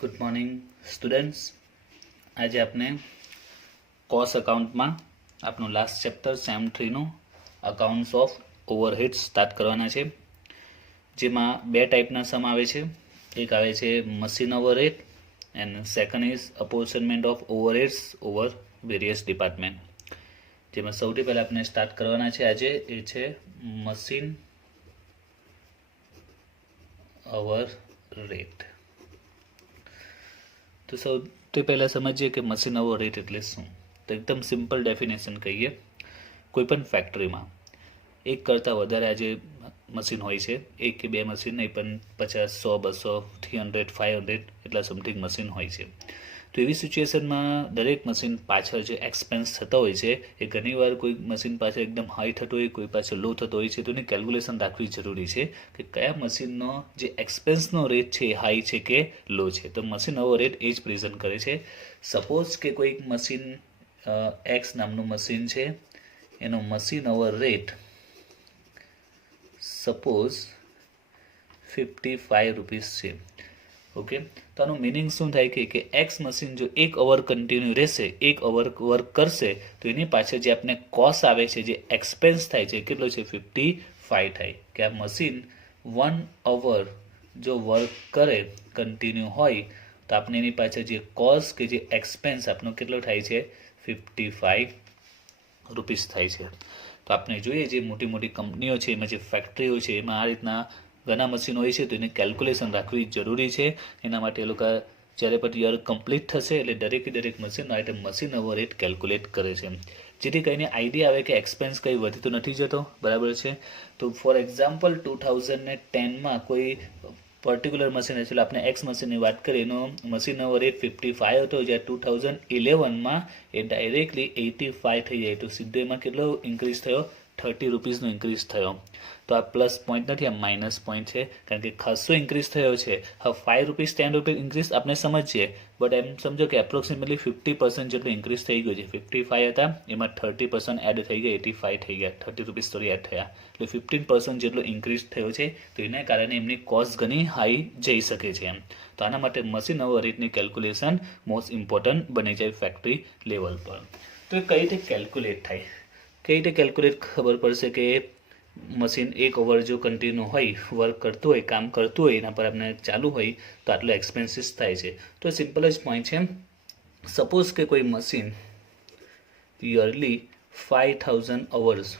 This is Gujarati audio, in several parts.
Good morning students. આજે આપણે કોસ અકાઉન્ટમાં આપણું લાસ્ટ ચેપ્ટર સેમ 3નું અકાઉન્ટ્સ ઓફ ઓવરહેડ્સ સ્ટાર્ટ કરવાના છે, જેમાં બે ટાઈપના સમ આવે છે. એક આવે છે machine overhead and second is apportionment of overheads over various department. જેમાં સૌથી પહેલાં આપણે સ્ટાર્ટ કરવાના છે આજે એ છે મશીન ઓવરહેડ. તો સૌથી પહેલાં સમજીએ કે મશીન ઓવરહેડ એટલે શું. તો એકદમ સિમ્પલ ડેફિનેશન કહીએ. કોઈપણ ફેક્ટરીમાં એક કરતાં વધારે આજે મશીન હોય છે, એક કે બે મશીન નહીં પણ 50, 100, 200, 300, 500 એટલા સમથિંગ મશીન હોય છે. તો એવી સિચ્યુએશનમાં દરેક મશીન પાછળ જે એક્સપેન્સ થતા હોય છે એ ઘણીવાર કોઈ મશીન પાછળ એકદમ હાઈ થતો હોય, કોઈ પાછળ લો થતો હોય છે. તો એની કેલ્ક્યુલેશન રાખવી જરૂરી છે કે કયા મશીનનો જે એક્સપેન્સનો રેટ છે એ હાઈ છે કે લો છે. તો મશીન ઓવર રેટ એ જ પ્રેઝન્ટ કરે છે. સપોઝ કે કોઈક મશીન એક્સ નામનું મશીન છે, એનો machine hour rate suppose 55 rupees છે. ઓકે, તો આનું મિનિંગ શું થાય કે એક્સ મશીન જો 1 અવર કન્ટિન્યુ રહેશે, 1 અવર વર્ક કરશે, તો એની પાછળ જે આપણે કોસ્ટ આવે છે, જે એક્સપેન્સ થાય છે, કેટલો છે 55 થાય. કે આ મશીન 1 અવર જો વર્ક કરે કન્ટિન્યુ હોય તો આપણે એની પાછળ જે કોસ્ટ કે જે એક્સપેન્સ આપણો કેટલો થાય છે 55 રૂપીસ થાય છે. તો આપણે જોઈએ જે મોટી મોટી કંપનીઓ છે, એમાં જે ફેક્ટરીઓ છે, એમાં આ રીતના ઘણા મશીન હોય છે. તો એને કેલ્ક્યુલેશન રાખવી જરૂરી છે. એના માટે એ લોકો જ્યારે પણ યર કમ્પ્લીટ થશે એટલે દરેક મશીન આ રીતે મશીન ઓવર રેટ કેલ્ક્યુલેટ કરે છે, જેથી કરીને આઈડિયા આવે કે એક્સપેન્સ કંઈ વધી તો નથી જતો. બરાબર છે. તો ફોર એક્ઝામ્પલ 2010માં કોઈ પર્ટિક્યુલર મશીન એટલે આપણે એક્સ મશીનની વાત કરીએ, એનો મશીન ઓવર રેટ 55 હતો, જ્યારે 2011માં એ ડાયરેક્ટલી 85 થઈ જાય. તો સીધો એમાં કેટલો ઇન્ક્રીઝ થયો? 30 રૂપીસનો ઇન્ક્રીઝ થયો. તો આ પ્લસ પોઈન્ટ નથી, આ માઇનસ પોઈન્ટ છે, કારણ કે ખાસો ઇન્ક્રીઝ થયો છે. હવે 5 રૂપીસ 10 રૂપીસ ઇન્ક્રીઝ આપણે સમજીએ, બટ એમ સમજો કે એપ્રોક્સિમેટલી 50% જેટલું ઇન્ક્રીઝ થઈ ગયું છે. 55 હતા, એમાં 30% એડ થઈ ગયા, 85 થઈ ગયા, 30 રૂપીસ થોડી એડ થયા, એટલે 15% જેટલો ઇન્ક્રીઝ થયો છે. તો એના કારણે એમની કોસ્ટ ઘણી હાઈ જઈ શકે છે એમ. તો આના માટે મશીન ઓવર રેટની કેલ્ક્યુલેશન મોસ્ટ ઇમ્પોર્ટન્ટ બની જાય ફેક્ટરી લેવલ પર. તો એ કઈ રીતે કેલ્ક્યુલેટ થાય, કઈ રીતે કેલ્ક્યુલેટ ખબર પડશે કે મશીન 1 ઓવર જો કન્ટિન્યુ હોય, વર્ક કરતું હોય, કામ કરતું હોય, એના પર આપણે ચાલુ હોય તો આટલો એક્સપેન્સીસ થાય છે. તો સિમ્પલ જ પોઈન્ટ છે. સપોઝ કે કોઈ મશીન યરલી 5000 અવર્સ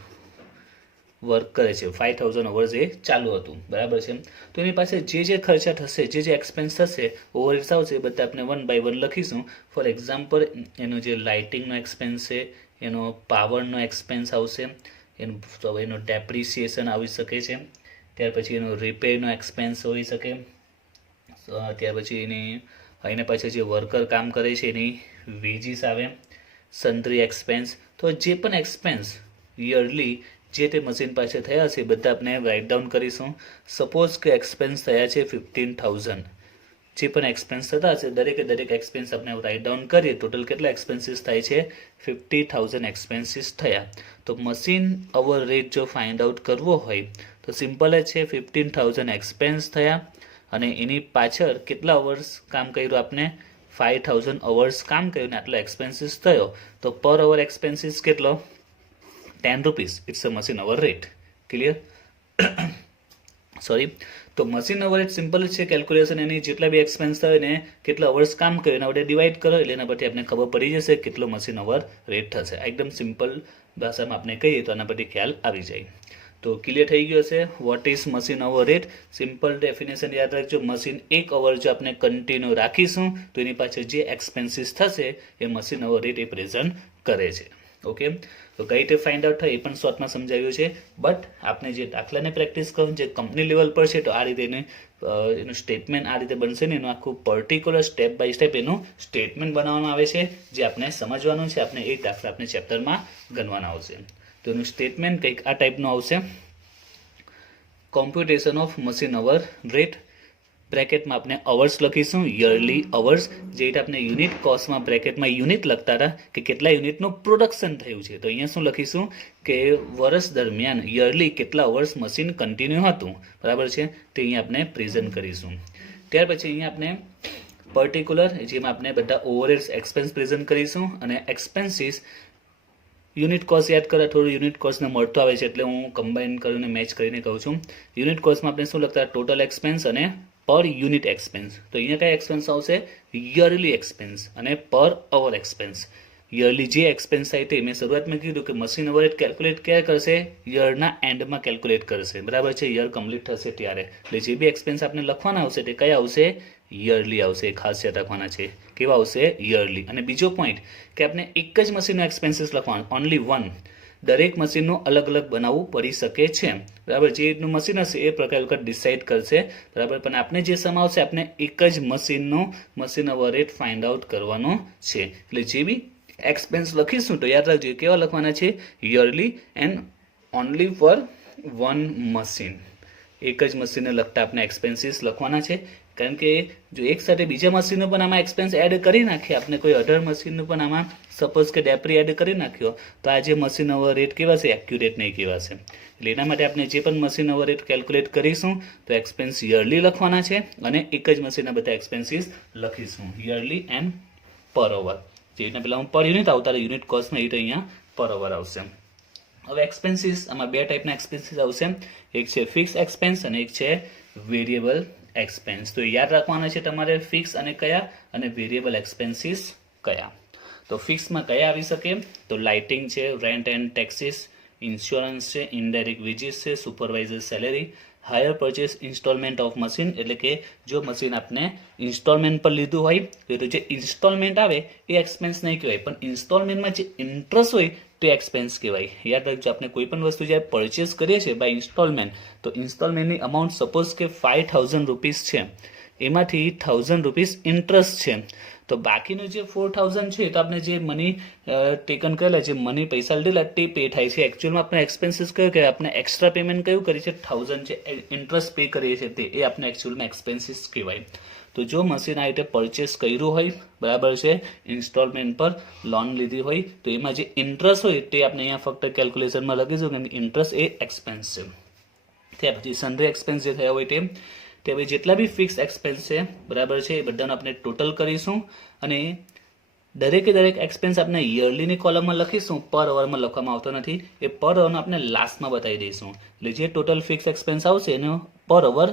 વર્ક કરે છે, 5000 અવર્સ એ ચાલુ હતું. બરાબર છે. તો એની પાસે જે ખર્ચા થશે, જે એક્સપેન્સ થશે, ઓવરહેડ્સ આવશે, બધા આપણે 1 બાય 1 લખીશું. ફોર એક્ઝામ્પલ એનો જે લાઇટિંગનો એક્સપેન્સ છે, એનો પાવરનો એક્સપેન્સ આવશે, એનો ડેપ્રિસિએશન આવી શકે છે, ત્યાર પછી એનો રિપેરનો એક્સપેન્સ હોઈ શકે, ત્યાર પછી એના પાછળ જે વર્કર કામ કરે છે એની વેજીસ આવે, સન્ટ્રી એક્સપેન્સ. તો જે પણ એક્સપેન્સ યરલી જે તે મશીન પાસે થયા છે બધા આપણે રાઇટ ડાઉન કરીશું. સપોઝ કે એક્સપેન્સ થયા છે 15,000. જે પણ એક્સપેન્સ થતા હશે દરેક એક્સપેન્સ આપણે રાઇટ ડાઉન કરીએ. ટોટલ કેટલા એક્સપેન્સીસ થાય છે? 50,000 એક્સપેન્સીસ થયા. તો મશીન ઓવર રેટ જો ફાઇન્ડ આઉટ કરવો હોય તો સિમ્પલ જ છે. 15,000 એક્સપેન્સ થયા અને એની પાછળ કેટલા અવર્સ કામ કર્યું? આપણે 5,000 અવર્સ કામ કર્યું ને આટલો એક્સપેન્સીસ થયો. તો પર અવર એક્સપેન્સીસ કેટલો? 10 rupees. It's a machine hour rate. Clear? Sorry. તો મશીન ઓવર રેટ સિમ્પલ જ છે. કેલ્ક્યુલેશન એની જેટલા બી એક્સપેન્સ થાય ને કેટલા અવર્સ કામ કર્યું એના વડે ડિવાઈડ કરો એટલે એના પરથી આપણે ખબર પડી જશે કેટલો મશીન ઓવર રેટ થશે. એકદમ સિમ્પલ ભાષામાં આપણે કહીએ તો આના પરથી ખ્યાલ આવી જાય. તો ક્લિયર થઈ ગયું હશે what is machine hour rate. Simple definition યાદ રાખજો. મશીન 1 અવર જો આપણે કન્ટિન્યુ રાખીશું તો એની પાછળ જે એક્સપેન્સીસ થશે એ મશીન ઓવર રેટ એ પ્રેઝન્ટ કરે છે. ઓકે, તો કઈ રીતે ફાઇન્ડ આઉટ થાય એ પણ શોર્ટમાં સમજાવ્યું છે. બટ આપણે જે દાખલાને પ્રેક્ટિસ કરવું જે કંપની લેવલ પર છે તો આ રીતે એનું સ્ટેટમેન્ટ આ રીતે બનશે ને એનું આખું પર્ટિક્યુલર સ્ટેપ બાય સ્ટેપ એનું સ્ટેટમેન્ટ બનાવવામાં આવે છે, જે આપણે સમજવાનું છે. આપણે એક દાખલા આપણે ચેપ્ટરમાં ગણવાના આવશે. તો એનું સ્ટેટમેન્ટ કંઈક આ ટાઈપનું આવશે. Computation of machine hour rate, બ્રેકેટમાં આપણે અવર્સ લખીશું, યરલી અવર્સ. જે રીતે આપણે યુનિટ કોસ્ટમાં બ્રેકેટમાં યુનિટ લખતા હતા કે કેટલા યુનિટનું પ્રોડક્શન થયું છે, તો અહીંયા શું લખીશું કે વર્ષ દરમિયાન યરલી કેટલા અવર્સ મશીન કન્ટિન્યુ હતું. બરાબર છે. તે અહીંયા આપણે પ્રેઝન્ટ કરીશું. ત્યાર પછી અહીંયા આપણે પર્ટિક્યુલર જેમાં આપણે બધા ઓવરહેડ્સ એક્સપેન્સ પ્રેઝન્ટ કરીશું અને એક્સપેન્સીસ યુનિટ કોસ્ટ યાદ કરવા થોડું યુનિટ કોસ્ટને મળતો આવે છે એટલે હું કમ્બાઈન કરીને મેચ કરીને કહું છું. યુનિટ કોસ્ટમાં આપણે શું લખતા ટોટલ એક્સપેન્સ અને પર યુનિટ એક્સપેન્સ. તો અહીંયા કયા એક્સપેન્સ આવશે યરલી એક્સપેન્સ અને પર અવર એક્સપેન્સ. યરલી જે એક્સપેન્સ થાય તે મેં શરૂઆતમાં કીધું કે મશીન ઓવરહેડ કેલ્ક્યુલેટ ક્યારે કરશે યરના એન્ડમાં કેલ્ક્યુલેટ કરશે બરાબર છે યર કમ્પ્લીટ થશે ત્યારે. એટલે જે બી એક્સપેન્સ આપણે લખવાના આવશે તે કયા આવશે યરલી આવશે. ખાસ યાદ રાખવાના છે કેવા આવશે યરલી. અને બીજો પોઈન્ટ કે આપણે એક જ મશીનનો એક્સપેન્સીસ લખવાનું ઓનલી વન. દરેક મશીનનું અલગ અલગ બનાવવું પડી શકે છે બરાબર. જે રીતનું મશીન હશે એ પ્રકાર ડિસાઇડ કરશે બરાબર. પણ આપણે જે સમ આવશે આપણે એક જ મશીનનો મશીન ઓવરહેડ ફાઇન્ડ આઉટ કરવાનો છે. એટલે જે બી એક્સપેન્સ લખીશું તો યાદ રાખજો કેવા લખવાના છે yearly and only for one machine. એક જ મશીનને લગતા આપણે એક્સપેન્સીસ લખવાના છે. કારણ કે જો એક સાથે બીજા મશીનનો પણ આમાં એક્સપેન્સ એડ કરી નાખીએ આપણે કોઈ અઢાર મશીનનું પણ આમાં સપોઝ કે ડેપ્રી એડ કરી નાખ્યો તો આ જે મશીન ઓવરહેડ કહેવાશે એક્યુરેટ નહીં કહેવાશે. એટલે એના માટે આપણે જે પણ મશીન ઓવરહેડ કેલ્ક્યુલેટ કરીશું તો એક્સપેન્સ યરલી લખવાના છે અને એક જ મશીનના બધા એક્સપેન્સીસ લખીશું યરલી એન્ડ પર ઓવર. જે રીતના પહેલાં હું પર યુનિટ આવતા યુનિટ કોસ્ટમાં એ રીતે અહીંયા પર ઓવર આવશે. હવે એક્સપેન્સીસ આમાં બે ટાઈપના એક્સપેન્સીસ આવશે. એક છે ફિક્સ એક્સપેન્સ અને એક છે વેરિયેબલ એક્સપેન્સ. તો યાદ રાખવાના છે તમારે ફિક્સ અને કયા અને વેરિયેબલ એક્સપેન્સીસ કયા. તો ફિક્સમાં કયા આવી શકે તો લાઇટિંગ છે રેન્ટ એન્ડ ટેક્સીસ ઇન્સ્યોરન્સ છે ઇનડાયરેક્ટ વેજીસ છે supervisor salary hire purchase instalment of machine. એટલે કે જો મશીન આપણે ઇન્સ્ટોલમેન્ટ પર લીધું હોય તો જે ઇન્સ્ટોલમેન્ટ આવે એ એક્સપેન્સ નહીં કહેવાય પણ ઇન્સ્ટોલમેન્ટમાં જે ઇન્ટરેસ્ટ હોય તે એક્સપેન્સ કહેવાય. યાદ રાખજો આપણે કોઈ પણ વસ્તુ જ્યારે પરચેસ કરીએ છીએ બાય ઇન્સ્ટોલમેન્ટ તો ઇન્સ્ટોલમેન્ટની અમાઉન્ટ સપોઝ કે 5000 રૂપીસ છે એમાંથી 1000 રૂપીસ ઇન્ટરેસ્ટ છે તો બાકીનું જે 4000 છે તો આપણે જે મની ટેકન કરેલા જે મની પૈસા લીધેલા તે પે થાય છે. એકચ્યુઅલમાં આપણે એક્સપેન્સીસ કયું કે આપણે એક્સ્ટ્રા પેમેન્ટ કયું કરીએ છીએ 1000 છે ઇન્ટરેસ્ટ પે કરીએ છીએ તે એ આપણે એકચ્યુઅલમાં એક્સપેન્સીસ કહેવાય. તો જો મશીન આ રીતે પરચેસ કર્યું હોય બરાબર છે ઇન્સ્ટોલમેન્ટ પર લોન લીધી હોય તો એમાં જે ઇન્ટરેસ્ટ હોય તે આપણે અહીંયા ફક્ત કેલ્ક્યુલેશનમાં લખીશું કે ઇન્ટરેસ્ટ એ એક્સપેન્સ છે. ત્યાર પછી સન્ડ્રી એક્સપેન્સ જે થયા હોય તે હવે જેટલા બી ફિક્સ એક્સપેન્સ છે બરાબર છે એ બધાનો આપણે ટોટલ કરીશું અને દરેકે દરેક એક્સપેન્સ આપણે યરલીની કોલમમાં લખીશું પર અવરમાં લખવામાં આવતો નથી એ પર અવરનો આપણે લાસ્ટમાં બતાવી દઈશું. એટલે જે ટોટલ ફિક્સ એક્સપેન્સ આવશે એનો પર અવર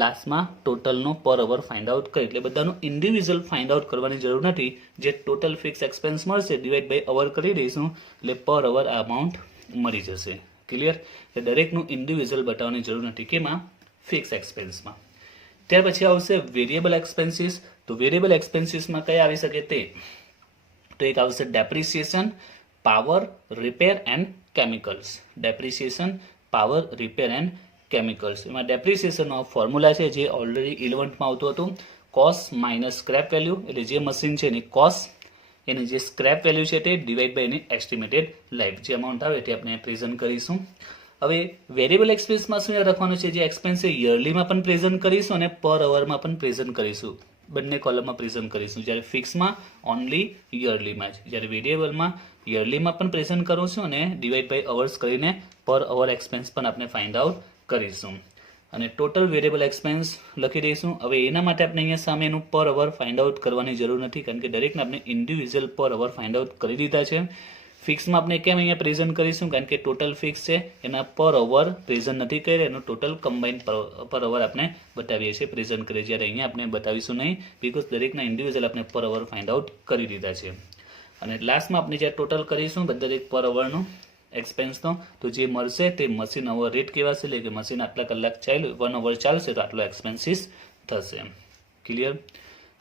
લાસ્ટમાં ટોટલનો પર અવર ફાઇન્ડ આઉટ કરી એટલે બધાનું ઇન્ડિવિજ્યુઅલ ફાઇન્ડ આઉટ કરવાની જરૂર નથી. જે ટોટલ ફિક્સ એક્સપેન્સ મળશે ડિવાઈડ બાય અવર કરી દઈશું એટલે પર અવર આ અમાઉન્ટ મળી જશે. ક્લિયર. એટલે દરેકનું ઇન્ડિવિજ્યુઅલ બતાવવાની જરૂર નથી કેમાં ફિક્સ એક્સપેન્સમાં. ત્યાર પછી આવશે વેરિયેબલ એક્સપેન્સીસ. તો વેરિયેબલ એક્સપેન્સીસમાં કયા આવી શકે તે તો એક આવશે depreciation power repair and chemicals. Depreciation power repair and chemicals. એમાં ડેપ્રિસિએશનનો ફોર્મ્યુલા છે જે ઓલરેડી 11થમાં આવતું હતું કોસ્ટ માઇનસ સ્ક્રેપ વેલ્યુ. એટલે જે મશીન છે એની કોસ્ટ એની જે સ્ક્રેપ વેલ્યુ છે તે ડિવાઈડ બાય એની એસ્ટિમેટેડ લાઈફ જે અમાઉન્ટ આવે તે આપણે પ્રેઝન્ટ કરીશું. હવે વેરિયેબલ એક્સપેન્સમાં શું યાદ રાખવાનું છે જે એક્સપેન્સ છે યરલીમાં પણ પ્રેઝન્ટ કરીશું અને પર અવરમાં પણ પ્રેઝન્ટ કરીશું. બંને કોલમમાં પ્રેઝન્ટ કરીશું. જ્યારે ફિક્સમાં ઓનલી યરલીમાં જ જ્યારે વેરિયેબલમાં યરલીમાં પણ પ્રેઝન્ટ કરું છું અને ડિવાઈડ બાય અવર્સ કરીને પર અવર એક્સપેન્સ પણ આપણે ફાઇન્ડ આઉટ કરીશું અને ટોટલ વેરિયેબલ એક્સપેન્સ લખી દઈશું. હવે એના માટે આપણે અહીંયા સામે એનું પર અવર ફાઇન્ડ આઉટ કરવાની જરૂર નથી કારણ કે દરેકને આપણે ઇન્ડિવિજ્યુઅલ પર અવર ફાઇન્ડ આઉટ કરી દીધા છે. ફિક્સમાં આપણે કેમ અહીંયા પ્રેઝન્ટ કરીશું કારણ કે ટોટલ ફિક્સ છે એના પર અવર પ્રેઝન્ટ નથી કરી એનું ટોટલ કમ્બાઇન પર અવર આપણે બતાવીએ છીએ પ્રેઝન્ટ કરીએ જ્યારે અહીંયા આપણે બતાવીશું નહીં બિકોઝ દરેકના ઇન્ડિવિજ્યુઅલ આપણે પર અવર ફાઇન્ડ આઉટ કરી દીધા છે. અને લાસ્ટમાં આપણે જ્યારે ટોટલ કરીશું દરેક પર અવરનું એક્સપેન્સનો તો જે મળશે તે મશીન અવર રેટ કહેવાશે. એટલે કે મશીન આટલા કલાક ચાલ્યું 1 અવર ચાલશે તો આટલો એક્સપેન્સીસ થશે. ક્લિયર.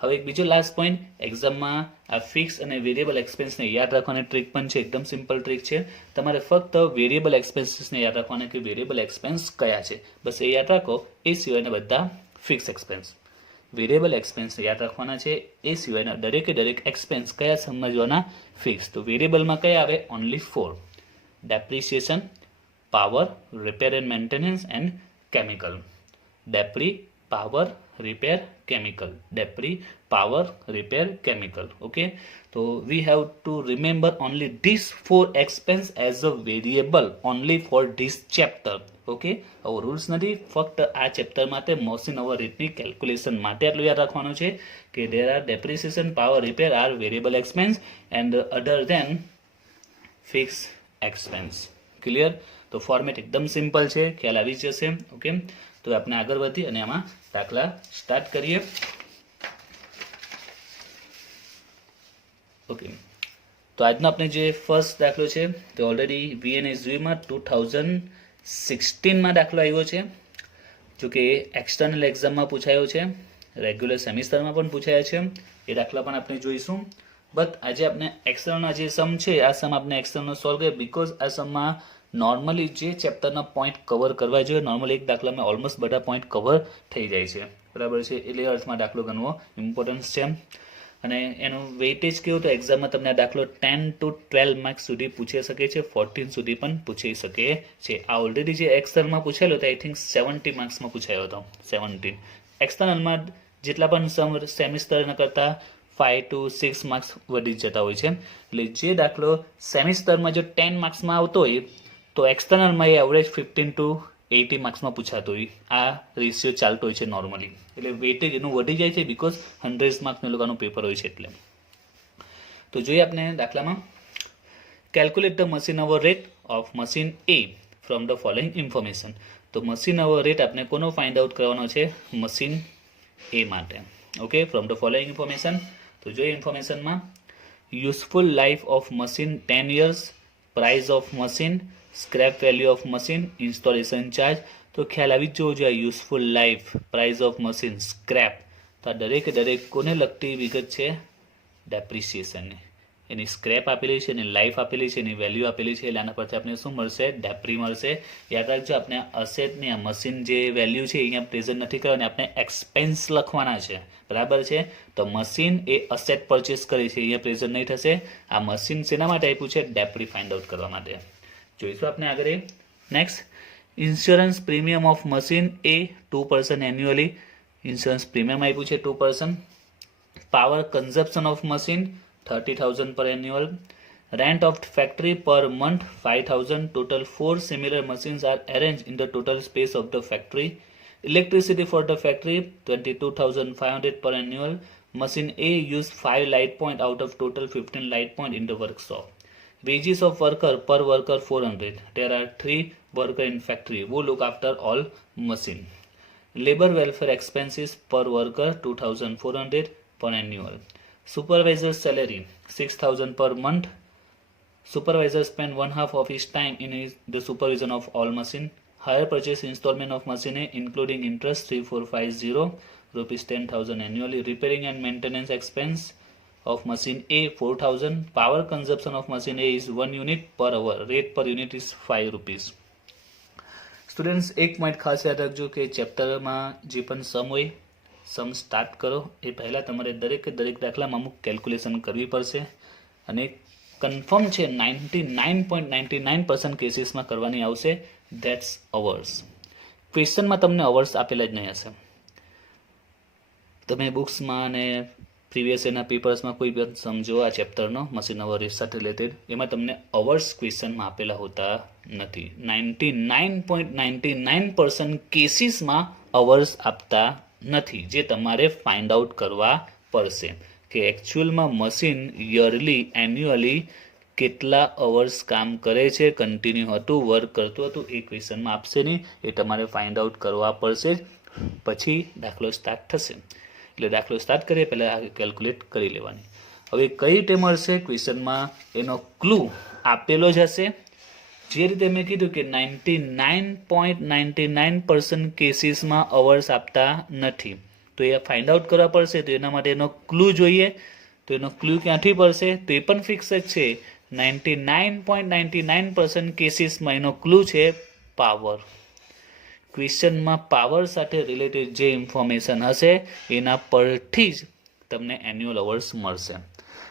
હવે એક બીજો લાસ્ટ પોઈન્ટ એક્ઝામમાં આ ફિક્સ અને વેરિયેબલ એક્સપેન્સને યાદ રાખવાની ટ્રીક પણ છે. એકદમ સિમ્પલ ટ્રીક છે. તમારે ફક્ત વેરિયેબલ એક્સપેન્સીસને યાદ રાખવાના કે વેરિયેબલ એક્સપેન્સ કયા છે બસ એ યાદ રાખો. એ સિવાયના બધા ફિક્સ એક્સપેન્સ. વેરિયેબલ એક્સપેન્સને યાદ રાખવાના છે એ સિવાયના દરેકે દરેક એક્સપેન્સ કયા સમજવાના ફિક્સ. તો વેરિયેબલમાં કયા આવે only 4 depreciation, power, repair and maintenance and chemical. Depri, power repair chemical. Depri power repair chemical. Okay, તો we have to remember only this 4 expense as a variable only for this chapter. Okay, આવો રૂલ્સ નથી, ફક્ત આ ચેપ્ટર માટે મશીન ઓવર રેટની કેલ્ક્યુલેશન માટે આટલું યાદ રાખવાનું છે કે there are depreciation, power repair are variable expense and other than fix expense. Clear? તો ફોર્મેટ એકદમ સિમ્પલ છે, ખ્યાલ આવી જશે. ઓકે, તો આપણે આગળ વધી અને આમાં દાખલા સ્ટાર્ટ કરીએ. ઓકે, તો આજનો આપણે જે ફર્સ્ટ દાખલો છે તે ઓલરેડી VNSUમાં 2016માં દાખલો આવ્યો છે, જો કે એક્સટર્નલ એક્ઝામમાં પૂછાયો છે, રેગ્યુલર સેમિસ્ટરમાં પણ પૂછાયા છે. એ દાખલા પણ આપણે જોઈશું. બટ આજે આપણે એક્સટર્નલ જે સમ છે આ સમ આપણે એક્સટર્નલ સોલ્વ કરીએ, બીકોઝ આ સમમાં નોર્મલી જે ચેપ્ટરના પોઈન્ટ કવર કરવા જોઈએ, નોર્મલી એક દાખલામાં ઓલમોસ્ટ બધા પોઈન્ટ કવર થઈ જાય છે, બરાબર છે. એટલે અર્થમાં દાખલો ગણવો ઇમ્પોર્ટન્સ છે. અને એનું વેઇટેજ કેવું, તો એક્ઝામમાં તમને આ દાખલો 10 to 12 માર્ક્સ સુધી પૂછી શકે છે, 14 સુધી પણ પૂછી શકે છે. આ ઓલરેડી જે એક્સટર્નલમાં પૂછેલો હતો આઈ થિંક 70 માર્ક્સમાં પૂછાયો હતો, 17. એક્સટર્નલમાં જેટલા પણ સમ સેમિસ્ટરના કરતાં 5 to 6 માર્ક્સ વધી જતા હોય છે. એટલે જે દાખલો સેમિસ્ટરમાં જો 10 માર્ક્સમાં આવતો હોય તો એક્સટર્નલમાં એ એવરેજ 15 to 80 માર્ક્સમાં પૂછાતો હોય. આ રેશિયો ચાલતો હોય છે નોર્મલી. એટલે વેઇટેજ એનું વધી જાય છે બીકોઝ 100 માર્ક્સનું લોકોનું પેપર હોય છે એટલે. તો જોઈએ આપણે દાખલામાં, calculate the machine hour rate of machine A from the following information. તો મશીન અવર રેટ આપણે કોનો ફાઇન્ડ આઉટ કરવાનો છે? મશીન એ માટે. Okay, from the following information. તો જોઈએ ઇન્ફોર્મેશનમાં, useful life of machine 10 years, price of machine, scrap value of machine, installation charge. તો ખ્યાલ આવી જ જવો જોઈએ, useful life, price of machine, scrap. તો આ દરેક કોને લગતી વિગત છે? ડેપ્રિસિએશનની. એની સ્ક્રેપ આપેલી છે, એની લાઈફ આપેલી છે, એની વેલ્યુ આપેલી છે. એટલે આના પરથી આપણે શું મળશે? ડેપ્રી મળશે. યાદ રાખજો, આપણે અસેટની આ મશીન જે વેલ્યુ છે અહીંયા પ્રેઝન્ટ નથી કરવાની, આપણે એક્સપેન્સ લખવાના છે, બરાબર છે. તો મશીન એ અસેટ પરચેસ કરી છે, અહીંયા પ્રેઝન્ટ નહીં થશે. આ મશીન શેના માટે આપ્યું છે? ડેપ્રી ફાઇન્ડ આઉટ કરવા માટે. જોઈશું આપણે આગળ. Next, insurance premium of machine A 2% annually. Insurance premium આપ્યું છે 2%. Power consumption of machine 30,000 per annual. Rent of factory per month 5,000. Total 4 similar machines are arranged in the total space of the factory. Electricity for the factory 22,500 per annual. Machine A use 5 light point out of total 15 light point in the workshop. Wages of worker per worker 400. There are 3 worker in factory who look after all machine. Labor welfare expenses per worker 2,400 per annual. Supervisor's salary 6,000 per month. Supervisor spend 1/2 of his time in the supervision of all machine. Hire purchase installment of machine A including interest 3450 rupees 10,000 annually. Repairing and maintenance expense of machine A 4,000. Power consumption of machine A is 1 unit per hour. Rate per unit is 5 rupees. Students, એક પોઈન્ટ ખાસ યાદ રાખજો કે ચેપ્ટરમાં જે પણ સમ હોય, સમ સ્ટાર્ટ કરો એ પહેલાં તમારે દરેક દાખલામાં અમુક કેલ્ક્યુલેશન કરવી પડશે. અને કન્ફર્મ છે 99.99% કેસીસમાં કરવાની આવશે. That's hours. ક્વેશ્ચનમાં તમને અવર્સ આપેલા જ નહીં હશે. તમે બુક્સમાં અને પ્રીવિયસ એના પેપર્સમાં કોઈ પણ સમજો આ ચેપ્ટરનો મશીન અવર રેટ સાથે રિલેટેડ, એમાં તમને અવર્સ ક્વેશ્ચનમાં આપેલા હોતા નથી. 99.99% કેસીસમાં અવર્સ આપતા નથી, જે તમારે ફાઇન્ડ આઉટ કરવા પડશે કે એકચ્યુઅલમાં મશીન યરલી એન્યુઅલી કેટલા અવર્સ કામ કરે છે, કન્ટિન્યુ હતું, વર્ક કરતું હતું. એ ક્વેશ્ચનમાં આપશે નહીં, એ તમારે ફાઇન્ડ આઉટ કરવા પડશે જ, પછી દાખલો સ્ટાર્ટ થશે. એટલે દાખલો સ્ટાર્ટ કરીએ પહેલાં કેલ્ક્યુલેટ કરી લેવાની. હવે કઈ રીતે મળશે? ક્વેશ્ચનમાં એનો ક્લુ આપેલો જ હશે. જે રીતે મેં કીધું કે 99.99% કેસીસમાં અવર્સ આપતા નથી, તો એ ફાઇન્ડ આઉટ કરવા પડશે. તો એના માટે એનો ક્લુ જોઈએ. તો એનો ક્લુ ક્યાંથી પડશે? તો એ પણ ફિક્સ જ છે. 99.99% કેસીસમાં એનો ક્લુ છે પાવર. ક્વેશ્ચનમાં પાવર સાથે રિલેટેડ જે ઇન્ફોર્મેશન હશે એના પરથી જ તમને એન્યુઅલ અવર્સ મળશે.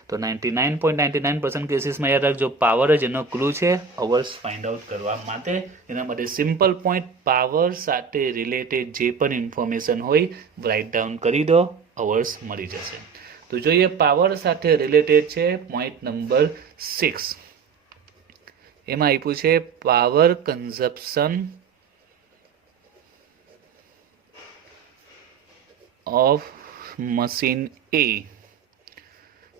તો 99.99% કેસીસમાં યાદ રાખજો પાવર જ એનો ક્લુ છે અવર્સ ફાઇન્ડ આઉટ કરવા માટે. એના માટે સિમ્પલ પોઈન્ટ પાવર સાથે રિલેટેડ જે પણ ઇન્ફોર્મેશન હોય રાઇટ ડાઉન કરી દો, અવર્સ મળી જશે. તો જોઈએ પાવર સાથે રિલેટેડ છે પોઈન્ટ નંબર 6. એમાં આપ્યું છે પાવર કન્ઝપ્શન ઓફ મશીન એ.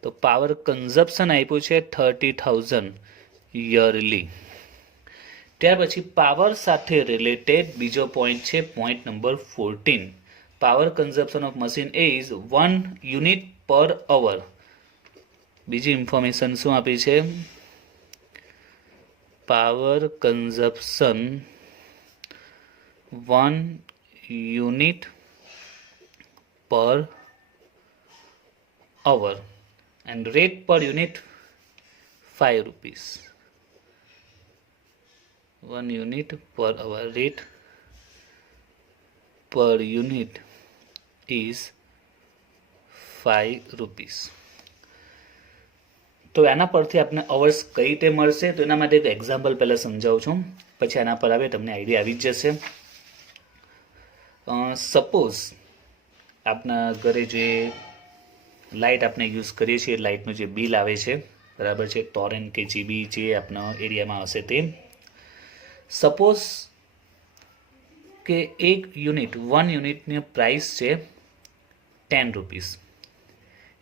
તો પાવર કન્ઝપ્શન આપ્યું છે 30,000 યરલી. ત્યાર પછી પાવર સાથે રિલેટેડ બીજો પોઈન્ટ છે point number 14. Power consumption of machine A is 1 unit પર અવર. બીજી ઇન્ફોર્મેશન શું આપી છે? Power consumption 1 unit per hour and rate per unit 5 rupees. 1 unit per hour, rate per unit is 5 rupees. તો એના પરથી આપણે અવર્સ કઈ રીતે મળશે તો એના માટે એક એક્ઝામ્પલ પહેલાં સમજાવું છું, પછી આના પર આવે તમને આઈડિયા આવી જ જશે. સપોઝ આપના ઘરે જે લાઇટ આપણે યુઝ કરીએ છીએ, લાઇટનું જે બિલ આવે છે, બરાબર છે, ટોરેન્ટ કે જીબી જે આપણા એરિયામાં હશે તે. સપોઝ કે એક યુનિટ 1 યુનિટની પ્રાઇસ છે 10 રૂપીસ.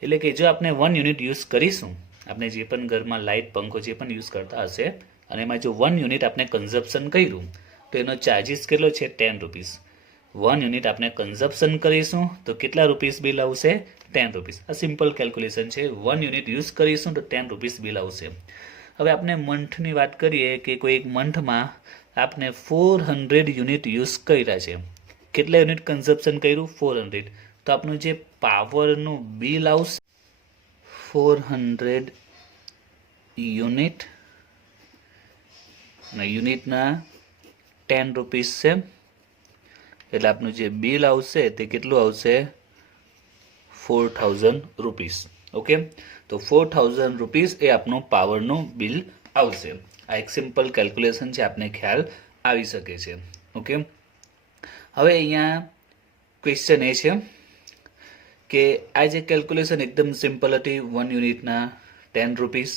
એટલે કે જો આપણે 1 યુનિટ યુઝ કરીશું, આપણે જે પણ ઘરમાં લાઇટ પંખો જે પણ યુઝ કરતા હશે અને એમાં જો 1 યુનિટ આપણે કન્ઝપ્શન કર્યું તો એનો ચાર્જિસ કેટલો છે 10 રૂપીસ. 1 યુનિટ આપણે કન્ઝપ્શન કરીશું તો કેટલા રૂપીસ બિલ આવશે? 10 રૂપીસ. આ સિમ્પલ કેલ્ક્યુલેશન છે. 1 યુનિટ યુઝ કરીશું તો 10 રૂપીસ બિલ આવશે. હવે આપણે મંથની વાત કરીએ કે કોઈ એક મંથમાં આપણે 400 યુનિટ યુઝ કર્યા છે. કેટલા યુનિટ કન્ઝપ્શન કર્યું? 400. તો આપણું જે પાવરનું બિલ આવશે 400 યુનિટ અને યુનિટના 10 રૂપીસ છે એટલે આપનું જે બિલ આવશે તે કેટલું આવશે? 4,000 રૂપીસ. ઓકે, તો 4,000 રૂપીસ એ આપનું પાવરનું બિલ આવશે. આ એક સિમ્પલ કેલ્ક્યુલેશન છે, આપને ખ્યાલ આવી શકે છે. ઓકે, હવે અહીંયા ક્વેશ્ચન એ છે કે આ જે કેલ્ક્યુલેશન એકદમ સિમ્પલ હતી. 1 યુનિટના 10 રૂપીસ,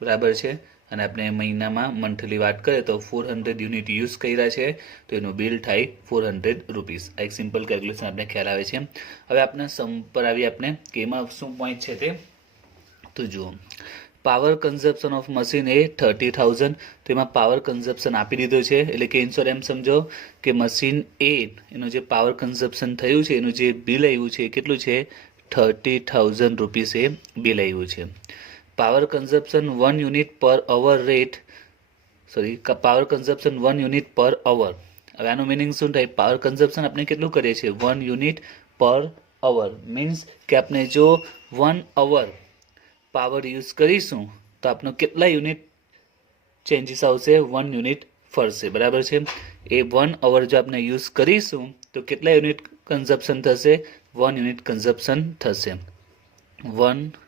બરાબર છે, અને આપણે મહિનામાં મંથલી વાત કરીએ તો 400 યુનિટ યુઝ કર્યા છે તો એનું બિલ થાય 400 રૂપીસ. આ એક સિમ્પલ કેલ્ક્યુલેશન આપણે ખ્યાલ આવે છે. હવે આપણે સમ પર આવીએ આપણે કે એમાં શું પોઈન્ટ છે તે તો જુઓ. પાવર કન્ઝપ્શન ઓફ મશીન એ 30,000. તો એમાં પાવર કન્ઝપ્શન આપી દીધો છે એટલે કે ઇન્સોર એમ સમજો કે મશીન એ એનું જે પાવર કન્ઝપ્શન થયું છે એનું જે બિલ આવ્યું છે એ કેટલું છે? 30,000 રૂપીસ એ બિલ આવ્યું છે. પાવર કન્ઝપ્શન 1 યુનિટ પર અવર રેટ પાવર કન્ઝપ્શન 1 યુનિટ પર અવર. હવે આનું મિનિંગ શું થાય? પાવર કન્ઝપ્શન આપણે કેટલું કરીએ છીએ? 1 યુનિટ પર અવર. મીન્સ કે આપણે જો 1 અવર પાવર યુઝ કરીશું તો આપણું કેટલા યુનિટ ચેન્જીસ આવશે? 1 યુનિટ ફરશે, બરાબર છે. એ 1 અવર જો આપણે યુઝ કરીશું તો કેટલા યુનિટ કન્ઝપ્શન થશે? 1 યુનિટ કન્ઝપ્શન થશે. 1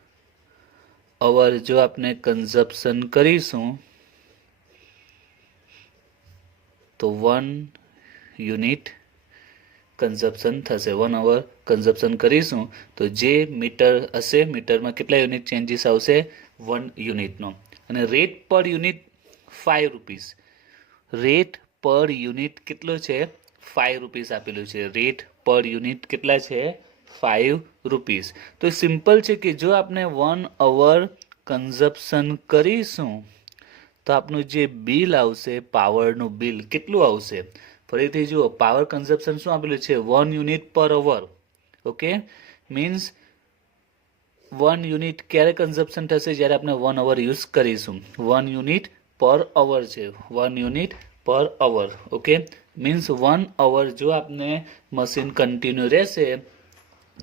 અવર જો આપણે કન્ઝપ્શન કરીશું તો 1 યુનિટ કન્ઝપ્શન થશે. 1 અવર કન્ઝપ્શન કરીશું તો જે મીટર હશે, મીટરમાં કેટલા યુનિટ ચેન્જીસ આવશે? 1 યુનિટનો. અને રેટ પર યુનિટ 5 રૂપીસ. રેટ પર યુનિટ કેટલો છે? 5 રૂપીસ આપેલું છે. રેટ પર યુનિટ કેટલા છે? 5 રૂપીસ. તો સિમ્પલ છે કે જો આપણે 1 અવર કન્ઝપ્શન કરીશું તો આપનું જે બિલ આવશે, પાવરનું બિલ કેટલું આવશે? ફરીથી જુઓ, પાવર કન્ઝપ્શન શું આપેલું છે? 1 યુનિટ પર અવર. ઓકે, મીન્સ 1 યુનિટ ક્યારે કન્ઝપ્શન થશે? જ્યારે આપણે 1 અવર યુઝ કરીશું. 1 યુનિટ પર અવર છે. 1 યુનિટ પર અવર. ઓકે, મીન્સ 1 અવર જો આપણે મશીન કન્ટિન્યુ રહેશે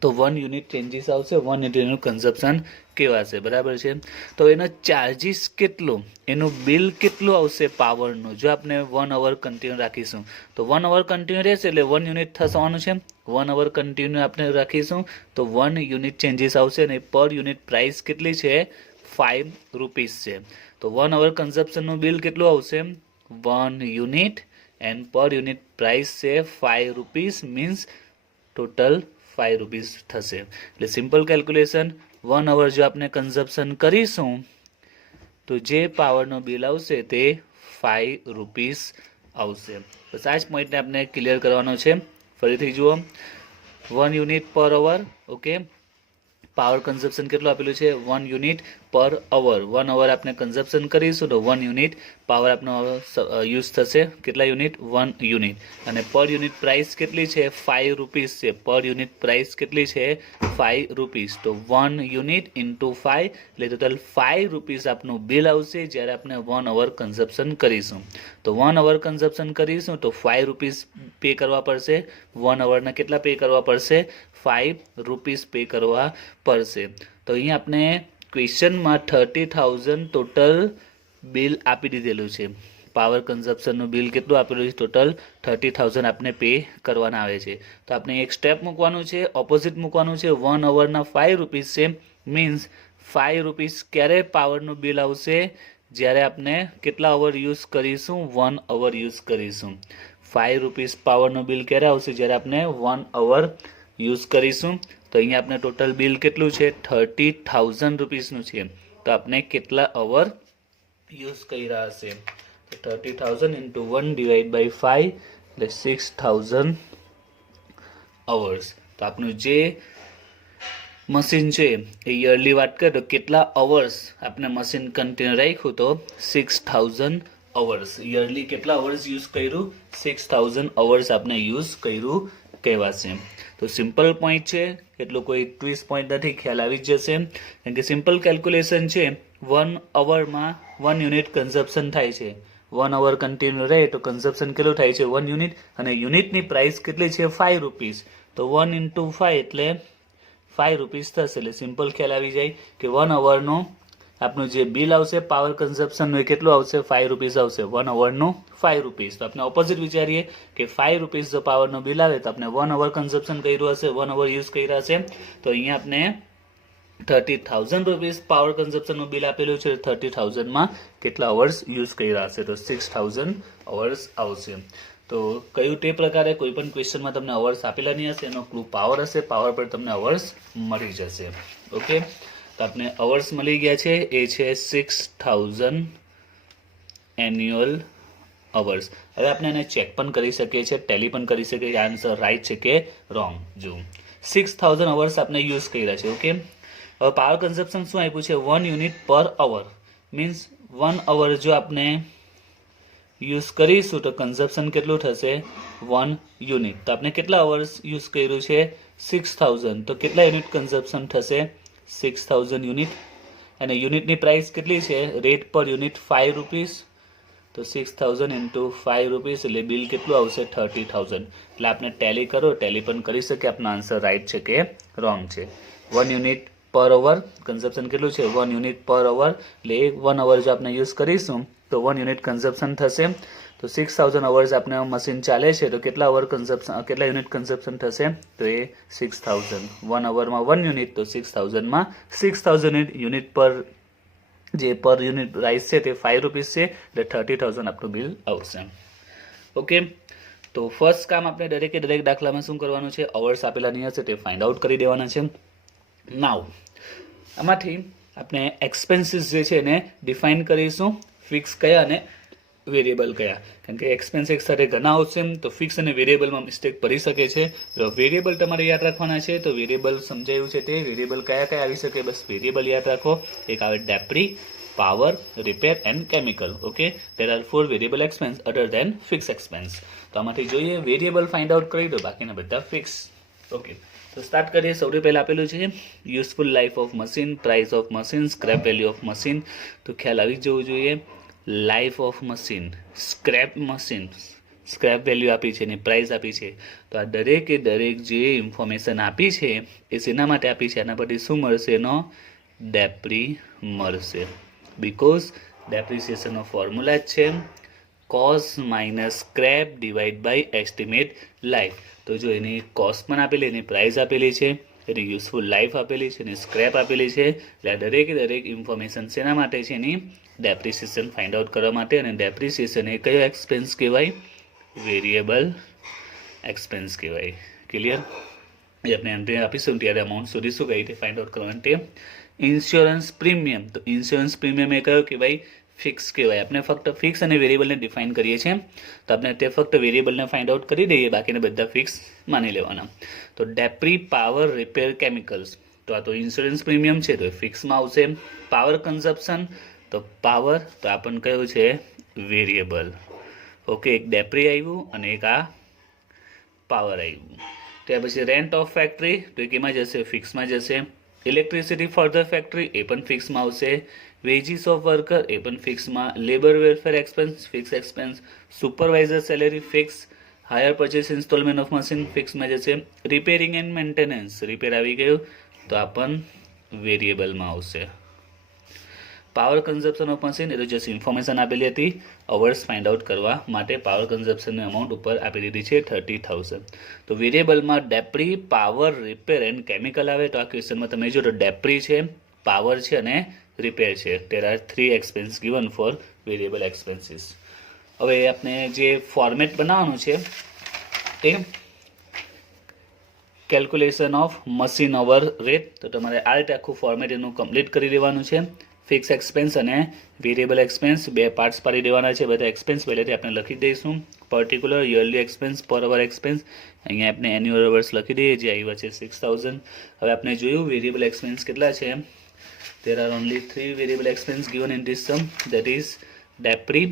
તો 1 યુનિટ ચેન્જીસ આવશે, 1 યુનિટ એનું કન્ઝપ્શન કહેવાશે, બરાબર છે. તો એનો ચાર્જીસ કેટલો, એનું બિલ કેટલું આવશે પાવરનું, જો આપણે 1 અવર કન્ટિન્યુ રાખીશું તો 1 અવર કન્ટિન્યુ રહેશે એટલે 1 યુનિટ થવાનું છે. 1 અવર કન્ટિન્યુ આપણે રાખીશું તો 1 યુનિટ ચેન્જીસ આવશે અને પર યુનિટ પ્રાઇસ કેટલી છે, 5 રૂપીસ છે. તો 1 અવર કન્ઝપ્શનનું બિલ કેટલું આવશે, 1 યુનિટ એન્ડ પર યુનિટ પ્રાઇસ છે 5 રૂપીસ, મીન્સ ટોટલ 5 રૂપીસ થશે. એટલે સિમ્પલ કેલ્ક્યુલેશન, 1 અવર જો આપણે કન્ઝપ્શન કરીશું તો જે પાવરનો બિલ આવશે તે 5 રૂપીસ આવશે. બસ આ જ પોઈન્ટને આપણે ક્લિયર કરવાનો છે. ફરીથી જુઓ, 1 યુનિટ પર અવર, ઓકે, પાવર કન્ઝપ્શન કેટલું આપેલું છે, 1 યુનિટ પર અવર. 1 અવર આપણે કન્ઝપ્શન કરીશું તો 1 યુનિટ પાવર આપણો યુઝ થશે, કેટલા યુનિટ, 1 યુનિટ. અને પર યુનિટ પ્રાઇસ કેટલી છે, 5 રૂપીસ છે. પર યુનિટ પ્રાઇસ કેટલી છે, 5 રૂપીસ. તો 1 યુનિટ ઇન્ટુ 5 એટલે ટોટલ 5 રૂપીસ આપનું બિલ આવશે જ્યારે આપણે 1 અવર કન્ઝપ્શન કરીશું. તો 1 અવર કન્ઝપ્શન કરીશું તો 5 રૂપીસ પે કરવા પડશે. 1 અવરના કેટલા પે કરવા પડશે, 5 રૂપીસ પે કરવા પડશે. તો અહીંયા આપણે ક્વેશ્ચનમાં 30,000 ટોટલ બિલ આપી દીધેલું છે. પાવર કન્ઝપ્શનનું બિલ કેટલું આપેલું છે, ટોટલ 30,000 આપણે પે કરવાના આવે છે. તો આપણે એક સ્ટેપ મૂકવાનું છે, ઓપોઝિટ મૂકવાનું છે. 1 અવરના 5 રૂપીસ છે, મીન્સ 5 રૂપીસ ક્યારે પાવરનું બિલ આવશે, જ્યારે આપણે કેટલા અવર યુઝ કરીશું, 1 અવર યુઝ કરીશું. 5 રૂપીસ પાવરનું બિલ ક્યારે આવશે, જ્યારે આપણે 1 અવર યુઝ કરીશું. તો અહીંયા આપણે ટોટલ બિલ કેટલું છે, 30,000 રૂપીસનું છે. તો આપણે કેટલા અવર યુઝ કર્યા હશે, તો 30,000 ઇન્ટુ 1 ડિવાઈડ બાય 5 એટલે 6,000 અવર્સ. તો આપણું જે મશીન છે એ યરલી વાત કરીએ તો કેટલા અવર્સ આપણે મશીન કન્ટિન્યુ રાખ્યું, તો 6,000 અવર્સ. યરલી કેટલા અવર્સ યુઝ કર્યું, 6,000 અવર્સ આપણે યુઝ કર્યું કહેવાશે. તો સિમ્પલ પોઈન્ટ છે, એટલો કોઈ ટ્વિસ્ટ પોઈન્ટ નથી, ખ્યાલ આવી જ જશે. કેમ કે સિમ્પલ કેલ્ક્યુલેશન છે. 1 અવરમાં 1 યુનિટ કન્ઝપ્શન થાય છે. 1 અવર કન્ટિન્યુ રહે તો કન્ઝપ્શન કેટલું થાય છે, 1 યુનિટ, અને યુનિટની પ્રાઇસ કેટલી છે, 5 રૂપીસ. તો 1 ઇન્ટુ 5 એટલે 5 રૂપીસ થશે. એટલે સિમ્પલ ખ્યાલ આવી જાય કે 1 અવરનું આપણું જે બિલ આવશે પાવર કન્ઝપ્શનનું એ કેટલું આવશે, 5 રૂપીસ આવશે. 1 અવરનું 5 રૂપીસ. તો આપણે ઓપોઝિટ વિચારીએ કે 5 રૂપીસ જો પાવરનું બિલ આવે તો આપણે 1 અવર કન્ઝપ્શન કર્યું હશે, 1 અવર યુઝ કર્યા હશે. તો અહીંયા આપણે 30,000 રૂપીસ પાવર કન્ઝપ્શનનું બિલ આપેલું છે. 30,000માં કેટલા અવર્સ યુઝ કર્યા હશે, તો 6,000 અવર્સ આવશે. તો કયું તે પ્રકારે કોઈ પણ ક્વેશ્ચનમાં તમને અવર્સ આપેલા નહીં હશે, એનો ક્લુ પાવર હશે, પાવર પર તમને અવર્સ મળી જશે. ઓકે, તો આપણે અવર્સ મળી ગયા છે, એ છે 6,000 એન્યુઅલ અવર્સ. હવે આપણે એને ચેક પણ કરી શકીએ છીએ, ટેલી પણ કરી શકીએ છીએ, આન્સર રાઈટ છે કે રોંગ. જો 6,000 અવર્સ આપણે યુઝ કર્યા છે. ઓકે, હવે પાવર કન્ઝપ્શન શું આપ્યું છે, 1 યુનિટ પર અવર, મીન્સ 1 અવર જો આપણે યુઝ કરીશું તો કન્ઝપ્શન કેટલું થશે, 1 યુનિટ. તો આપણે કેટલા અવર્સ યુઝ કર્યું છે, 6,000. તો કેટલા યુનિટ કન્ઝપ્શન થશે, 6,000 યુનિટ. અને યુનિટની પ્રાઇસ કેટલી છે, રેટ પર યુનિટ 5 રૂપીસ. તો 6,000 ઇન્ટુ 5 રૂપીસ એટલે બિલ કેટલું આવશે, 30,000. એટલે આપણે ટેલી કરો, ટેલી પણ કરી શકીએ આપણો આન્સર રાઈટ છે કે રોંગ છે. 1 યુનિટ પર અવર કન્ઝપ્શન કેટલું છે, 1 યુનિટ પર અવર. એટલે 1 અવર જો આપણે યુઝ કરીશું તો 1 યુનિટ કન્ઝપ્શન થશે. તો 6,000 અવર્સ આપણે મશીન ચાલે છે તો કેટલા અવર કન્ઝપ્શન, કેટલા યુનિટ કન્ઝપ્શન થશે, તો એ 6,000. 1 અવરમાં 1 યુનિટ, તો 6,000માં 6,000 યુનિટ પર જે પર યુનિટ પ્રાઇસ છે તે 5 રૂપીસ છે. એટલે 30,000 આપણું બિલ આવશે. ઓકે, તો ફર્સ્ટ કામ આપણે દરેકે દરેક દાખલામાં શું કરવાનું છે, અવર્સ આપેલા નહીં હશે તે ફાઇન્ડ આઉટ કરી દેવાના છે. નાવ આમાંથી આપણે એક્સપેન્સીસ જે છે એને ડિફાઇન કરીશું, ફિક્સ કયા અને વેરિયેબલ કયા. કારણ કે એક્સપેન્સ એક સાથે ઘણા આવશે તો ફિક્સ અને વેરિયેબલમાં મિસ્ટેક પડી શકે છે. તો વેરિયેબલ તમારે યાદ રાખવાના છે. તો વેરિયેબલ સમજાયું છે તે વેરિયેબલ કયા કયા આવી શકે, બસ વેરિયેબલ યાદ રાખો. એક આવે depri, power, repair and chemical. Okay, there are 4 variable expense other than fix expense. તો આમાંથી જોઈએ વેરિયેબલ ફાઇન્ડ આઉટ કરી દો, બાકીના બધા ફિક્સ. ઓકે, તો સ્ટાર્ટ કરીએ. સૌથી પહેલાં આપેલું છે useful life of machine, price of machine, scrap value of machine. તો ખ્યાલ આવી જવું જોઈએ, life of machine, scrap machine, scrap value આપી છે અને પ્રાઇસ આપી છે. તો આ દરેકે દરેક જે ઇન્ફોર્મેશન આપી છે એ શેના માટે આપી છે, આના પરથી શું મળશે, એનો ડેપ્રી મળશે. બિકોઝ ડેપ્રિસિએશનનો ફોર્મ્યુલા જ છે cost minus scrap divide by estimate life. તો જો એની કોસ્ટ પણ આપેલી, એની પ્રાઇસ આપેલી છે, એની યુઝફુલ લાઈફ આપેલી છે, એની સ્ક્રેપ આપેલી છે. એટલે આ દરેકે દરેક ઇન્ફોર્મેશન શેના માટે છે, એની ડેપ્રિસિએશન ફાઇન્ડ આઉટ કરવા માટે. અને ડેપ્રિસિએશન એ કયો એક્સપેન્સ કહેવાય, વેરિયેબલ એક્સપેન્સ કહેવાય. ક્લિયર? એ આપણે એન્ટ્રી આપીશું ત્યારે અમાઉન્ટ શોધીશું કઈ રીતે ફાઇન્ડ આઉટ કરવાનું તે. ઇન્સ્યોરન્સ પ્રીમિયમ, તો ઇન્સ્યોરન્સ પ્રીમિયમ એ કયો કહેવાય, ફિક્સ કહેવાય. આપણે ફક્ત ફિક્સ અને વેરિયેબલને ડિફાઇન કરીએ છીએ, તો આપણે તે ફક્ત વેરિયેબલને ફાઇન્ડ આઉટ કરી દઈએ, બાકીને બધા ફિક્સ માની લેવાના. તો ડેપ્રી પાવર રિપેર કેમિકલ્સ, તો આ તો ઇન્સ્યોરન્સ પ્રીમિયમ છે તો એ ફિક્સમાં આવશે. પાવર કન્ઝપ્શન, તો પાવર તો આપણને કયું છે, વેરિયેબલ. ઓકે, એક ડેપ્રી આવ્યું અને એક આ પાવર આવ્યું. ત્યાર પછી રેન્ટ ઓફ ફેક્ટરી, તો એ કેમાં જશે, ફિક્સમાં જશે. ઇલેક્ટ્રિસિટી ફોર ધ ફેક્ટરી, એ પણ ફિક્સમાં આવશે. વેજીસ ઓફ વર્કર, એ પણ ફિક્સમાં. Labour welfare expense, fix expense. Supervisor salary, fix. Hire purchase instalment of machine, ફિક્સમાં જશે. રિપેરિંગ એન્ડ મેન્ટેનન્સ, રિપેર આવી ગયું તો આ પણ વેરિયેબલમાં આવશે. પાવર કન્ઝપ્શન ઓફ મશીન, એ તો જસ્ટ ઇન્ફોર્મેશન આપેલી હતી અવર્સ ફાઇન્ડ આઉટ કરવા માટે. પાવર કન્ઝપ્શનની અમાઉન્ટ ઉપર આપી દીધી છે 30,000. તો વેરિયેબલમાં ડેપ્રી, પાવર, રિપેર એન્ડ કેમિકલ આવે. તો આ ક્વેશ્ચનમાં તમે જો તો ડેપ્રી છે, પાવર છે અને રિપેર છે. there are 3 expense given for variable expenses. હવે આપણે જે ફોર્મેટ બનાવવાનું છે તે calculation of machine hour rate. તો તમારે આ રીતે આખું ફોર્મેટ એનું કમ્પ્લીટ કરી દેવાનું છે. ફિક્સ એક્સપેન્સ અને વેરિયેબલ એક્સપેન્સ બે પાર્ટ્સ પાડી દેવાના છે. બધા એક્સપેન્સ પહેલેથી આપણે લખી દઈશું. પર્ટિક્યુલર, યરલી એક્સપેન્સ, પર અવર એક્સપેન્સ. અહીંયા આપણે એન્યુઅલ અવર્સ લખી દઈએ, જે આવ્યા છે 6,000. હવે આપણે જોયું વેરિયેબલ એક્સપેન્સ કેટલા છે. there are only 3 variable expense given in this sum, that is depri,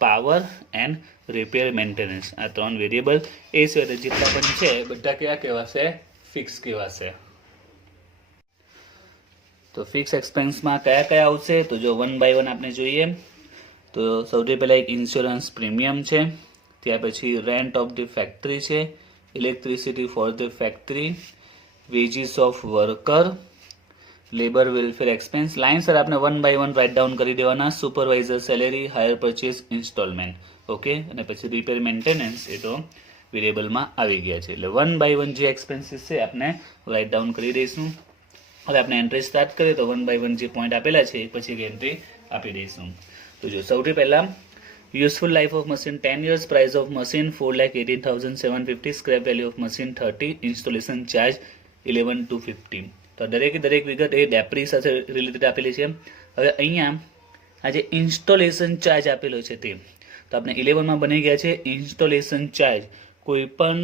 power and repair maintenance. આ 3 વેરિયેબલ એ સિવાય જેટલા પણ છે બધા કેવા કહેવાશે, ફિક્સ કહેવાશે. તો ફિક્સ એક્સપેન્સમાં કયા કયા આવશે, તો જો વન બાય વન આપણે જોઈએ. તો સૌથી પહેલાં એક ઇન્સ્યોરન્સ પ્રીમિયમ છે. ત્યાર પછી રેન્ટ ઓફ ધ ફેક્ટરી છે, electricity for the factory, wages of worker, labour welfare expense. Line sir આપણે one by one write down કરી દેવાના. Supervisor salary, hire purchase instalment, okay. અને પછી રિપેર મેન્ટેનન્સ એ તો વેરિયેબલમાં આવી ગયા છે. એટલે વન બાય વન જે એક્સપેન્સીસ છે આપણે રાઇટ ડાઉન કરી દઈશું. હવે આપણે એન્ટ્રી સ્ટાર્ટ કરીએ તો વન બાય વન જે પોઈન્ટ આપેલા છે પછી એક એન્ટ્રી આપી દઈશું. તો જો સૌથી પહેલાં useful life of machine 10 years, price of machine 4,18,750, scrap value of machine 30, installation charge 11,250. તો દરેકે દરેક વિગત એ ડેપ્રી સાથે રિલેટેડ આપેલી છે. હવે અહીંયા આ જે ઇન્સ્ટોલેશન ચાર્જ આપેલો છે તે તો આપણે 11માં બની ગયા છે. ઇન્સ્ટોલેશન ચાર્જ કોઈ પણ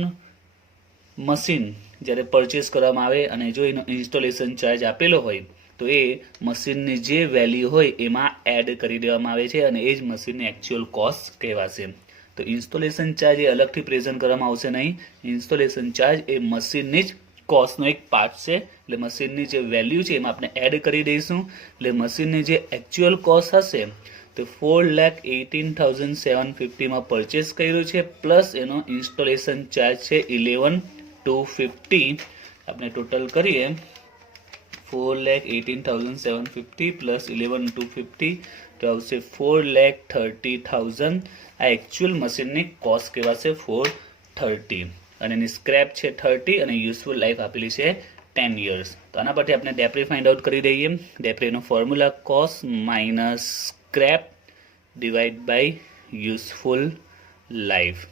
મશીન જ્યારે પરચેસ કરવામાં આવે અને જો એનો ઇન્સ્ટોલેશન ચાર્જ આપેલો હોય તો એ મશીનની જે વેલ્યુ હોય એમાં એડ કરી દેવામાં આવે છે અને એ જ મશીનની એકચ્યુઅલ કોસ્ટ કહેવાશે. તો ઇન્સ્ટોલેશન ચાર્જ એ અલગથી પ્રેઝન્ટ કરવામાં આવશે નહીં. ઇન્સ્ટોલેશન ચાર્જ એ મશીનની જ કોસ્ટનો એક પાર્ટ છે. એટલે મશીનની જે વેલ્યુ છે એમાં આપણે એડ કરી દઈશું. એટલે મશીનની જે એકચ્યુઅલ કોસ્ટ હશે તો 4,18,750માં પરચેસ કર્યું છે, પ્લસ એનો ઇન્સ્ટોલેશન ચાર્જ છે 11,250. આપણે ટોટલ કરીએ 4,18,750 પ્લસ 11,250 તો આવશે 4,30,000. આ એકચ્યુઅલ મશીનની કોસ્ટ કહેવાશે 430. અને એની સ્ક્રેપ છે 30 અને યુઝફુલ લાઈફ આપેલી છે 10 years. તો આના પરથી આપણે ડેપ્રી ફાઇન્ડ આઉટ કરી દઈએ. ડેપ્રીનો formula cost minus scrap divide by useful life.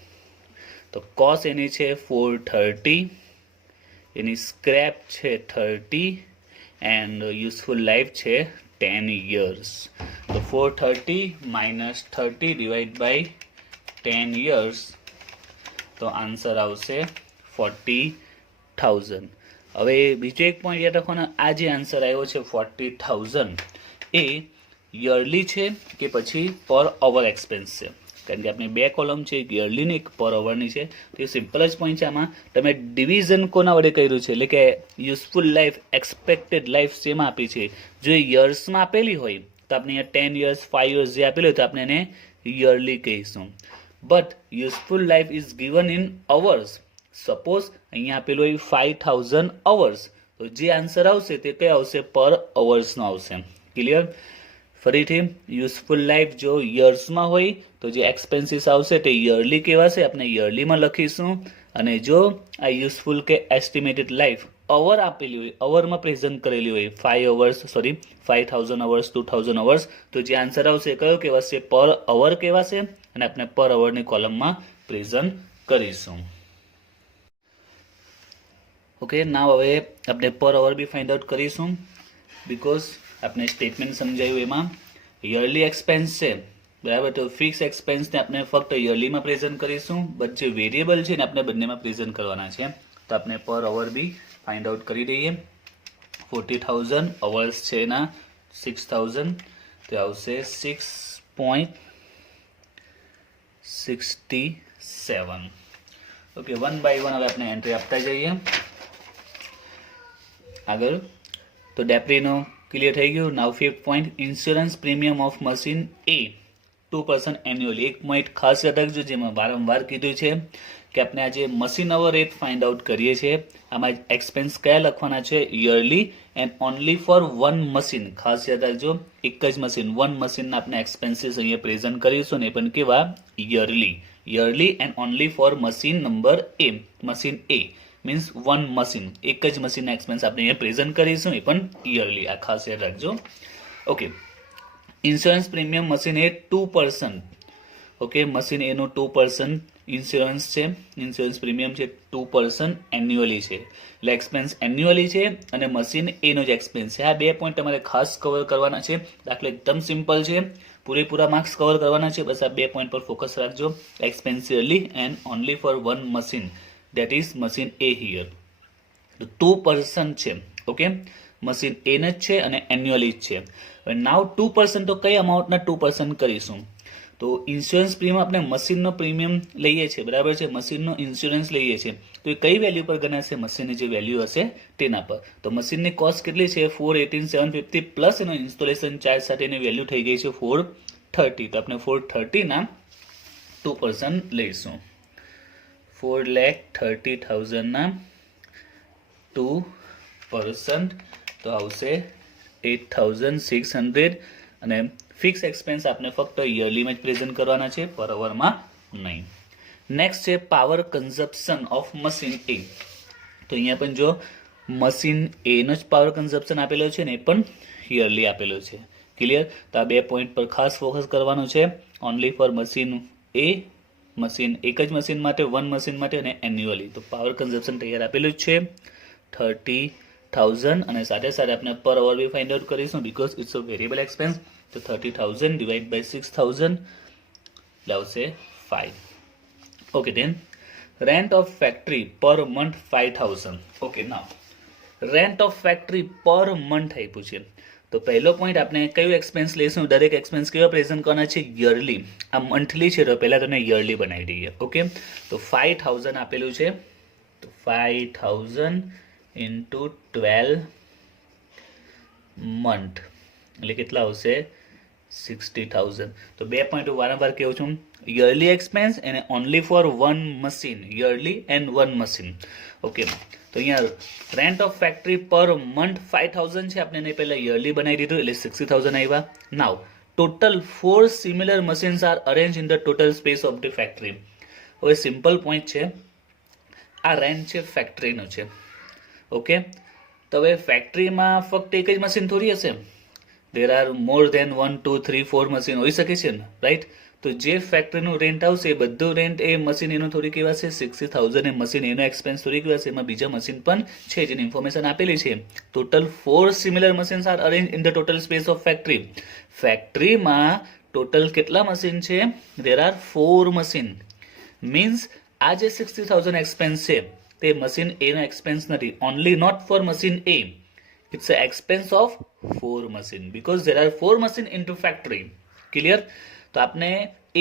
તો કોસ્ટ એની છે 430, એની સ્ક્રેપ છે 30 એન્ડ યુઝફુલ લાઈફ છે 10 years. તો 430 માઇનસ 30 ડિવાઈડ બાય 10 years, તો આન્સર આવશે 40,000. હવે બીજો એક પોઈન્ટ યાદ રાખવાનો, આ જે આન્સર આવ્યો છે 40,000 એ યરલી છે કે પછી પર અવર એક્સપેન્સ છે. કારણ કે આપણે બે કોલમ છે, એક યરલીની એક પર અવરની છે. તો એ સિમ્પલ જ પોઈન્ટ છે. આમાં તમે ડિવિઝન કોના વડે કર્યું છે, એટલે કે યુઝફુલ લાઈફ, એક્સપેક્ટેડ લાઈફ જેમાં આપી છે. જો એ યર્સમાં આપેલી હોય તો આપણે અહીંયા 10 years, 5 years જે આપેલું હોય તો આપણે એને યરલી કહીશું. But useful life is given in hours. Suppose અહીંયા આપેલું હોય 5000 અવર્સ, તો જે આન્સર આવશે તે કઈ આવશે? પર અવર્સનો આવશે. ક્લિયર? ફરીથી, યુઝફુલ લાઈફ જો યર્સમાં હોય તો જે એક્સપેન્સીસ આવશે તે યરલી કહેવાશે, આપણે યરલીમાં લખીશું. અને જો આ યુઝફુલ કે એસ્ટિમેટેડ લાઈફ અવર આપેલી હોય, અવરમાં પ્રેઝન્ટ કરેલી હોય, 5000 અવર્સ, 2000 અવર્સ, તો જે આન્સર આવશે કયો કહેવાશે? પર અવર કહેવાશે. અને આપણે પર અવરની કોલમમાં પ્રેઝન્ટ કરીશું. ઓકે, નાવ હવે આપણે per hour be find out કરીશું, બીકોઝ આપણે સ્ટેટમેન્ટ સમજાયું એમાં યરલી એક્સપેન્સ છે, બરાબર. તો ફિક્સ એક્સપેન્સને આપણે ફક્ત યરલીમાં પ્રેઝન્ટ કરીશું, બટ જે વેરિયેબલ છે ને આપણે બંનેમાં પ્રેઝન્ટ કરવાના છે. તો આપણે per hour be find out કરી દઈએ. 40,000 અવર્સ છે એના 6,000, તો આવશે 6.67. ઓકે, વન બાય વન હવે આપણે એન્ટ્રી આપતા જઈએ આગળ. તો ડેપ્રીનો ક્લિયર થઈ ગયું. નાવ 5th point, insurance premium of machine A 2% annually. એક પોઈન્ટ ખાસ યાદ રાખજો, જેમાં વારંવાર કીધું છે કે આપણે આજે machine hour rate find out કરીએ છીએ. આમાં એક્સપેન્સ કયા લખવાના છે? Yearly and only for one machine. ખાસ યાદ રાખજો, એક જ મશીન, વન મશીનના આપણે એક્સપેન્સીસ અહીંયા પ્રેઝન્ટ કરીશું ને, પણ કેવા? Yearly. Yearly and only for machine number A, machine A means one machine, એક જ મશીનના એક્સપેન્સ આપણે અહીંયા પ્રેઝન્ટ કરીશું, એ પણ યરલી. આ ખાસ યાદ રાખજો. ઓકે, ઇન્સ્યોરન્સ પ્રીમિયમ મશીન એ 2%. ઓકે, મશીન એનું 2% ઇન્સ્યોરન્સ છે, ઇન્સ્યોરન્સ પ્રીમિયમ છે 2% એન્યુઅલી છે, એટલે એક્સપેન્સ એન્યુઅલી છે અને મશીન એનો જ એક્સપેન્સ છે. આ 2 પોઈન્ટ તમારે ખાસ કવર કરવાના છે. દાખલો એકદમ સિમ્પલ છે, પૂરેપૂરા માર્ક્સ કવર કરવાના છે, બસ આ 2 પોઈન્ટ પર ફોકસ રાખજો. Expense yearly and only for one machine, that is machine A here. તો 2% છે. ઓકે, મશીન એ જ છે અને એન્યુઅલી જ છે. હવે નાવ 2% તો કઈ અમાઉન્ટના 2% કરીશું? તો ઇન્સ્યોરન્સ પ્રીમિયમ આપણે મશીનનો પ્રીમિયમ લઈએ છીએ, બરાબર છે, મશીનનો ઇન્સ્યોરન્સ લઈએ છીએ, તો એ કઈ વેલ્યુ પર ગણાશે? મશીનની જે વેલ્યુ હશે તેના પર. તો મશીનની કોસ્ટ કેટલી છે? 418,750 પ્લસ એનો ઇન્સ્ટોલેશન ચાર્જ સાથેની વેલ્યુ થઈ ગઈ છે 430. તો આપણે 430ના 2% લઈશું. 4,30,000ના 2%, તો આવશે 8,600. અને ફિક્સ એક્સપેન્સ આપણે ફક્ત યરલીમાં જ પ્રેઝન્ટ કરવાના છે, પર અવરમાં નહીં. નેક્સ્ટ છે પાવર કન્ઝપ્શન ઓફ મશીન એ. તો અહીંયા પણ જો મશીન એનો જ પાવર કન્ઝપ્શન આપેલો છે ને, એ પણ યરલી આપેલો છે. ક્લિયર? તો આ 2 પોઈન્ટ પર ખાસ ફોકસ કરવાનું છે. Only for machine A, machine એક જ મશીન માટે, વન મશીન માટે, અને એન્યુઅલી. તો પાવર કન્ઝપ્શન તૈયાર આપેલું જ છે 30,000. અને સાથે સાથે આપણે per hour be find out કરીશું, because it's a variable expense. તો 30,000 ડિવાઇડ બાય 6,000 એટલે આવશે 5. Okay, then rent of factory per month 5,000. Okay, now rent of factory per month આપ્યું છે. તો પહેલો પોઈન્ટ આપણે કયું એક્સપેન્સ લઈશું? દરેક એક્સપેન્સ કેવા પ્રેઝન્ટ કરવાના છે? યરલી. આ મંથલી છે તો પહેલાં તમને યરલી બનાવી દઈએ. ઓકે, તો 5,000 આપેલું છે, તો 5,000 ઇન્ટુ 12 મંથ એટલે કેટલા આવશે? 60,000. તો 2 પોઈન્ટ વારંવાર કહું છું, યરલી એક્સપેન્સ અને only for one machine, yearly and one machine. Okay, તો અહીંયા rent of factory per month 5,000 છે, આપણે એને પહેલાં યરલી બનાવી દીધું એટલે 60,000 આવ્યા. Now total 4 similar machines are arrange in the total space of the factory. હવે સિમ્પલ પોઈન્ટ છે, આ રેન્ટ છે ફેક્ટરીનું છે. ઓકે, તો હવે ફેક્ટરીમાં ફક્ત એક જ મશીન થોડી હશે, there are more then 1 2 3 4 machine હોઈ શકે છે ને, રાઈટ? તો જે ફેક્ટરીનું રેન્ટ આવશે એ બધું રેન્ટ એ મશીન એનું થોડી કહેવાશે. 60,000 એ મશીન એનો એક્સપેન્સ થોડી કહેવાશે, એમાં બીજા મશીન પણ છે જેની ઇન્ફોર્મેશન આપેલી છે. Total 4 similar machines are arrange in the total space of factory. ફેક્ટરીમાં ટોટલ કેટલા મશીન છે? There are 4 machine. મીન્સ આ જે 60,000 એક્સપેન્સ છે તે મશીન એનો એક્સપેન્સ નથી, only not for machine A. It's an expense of 4 machine because there are 4 machine into factory. Clear? તો આપણે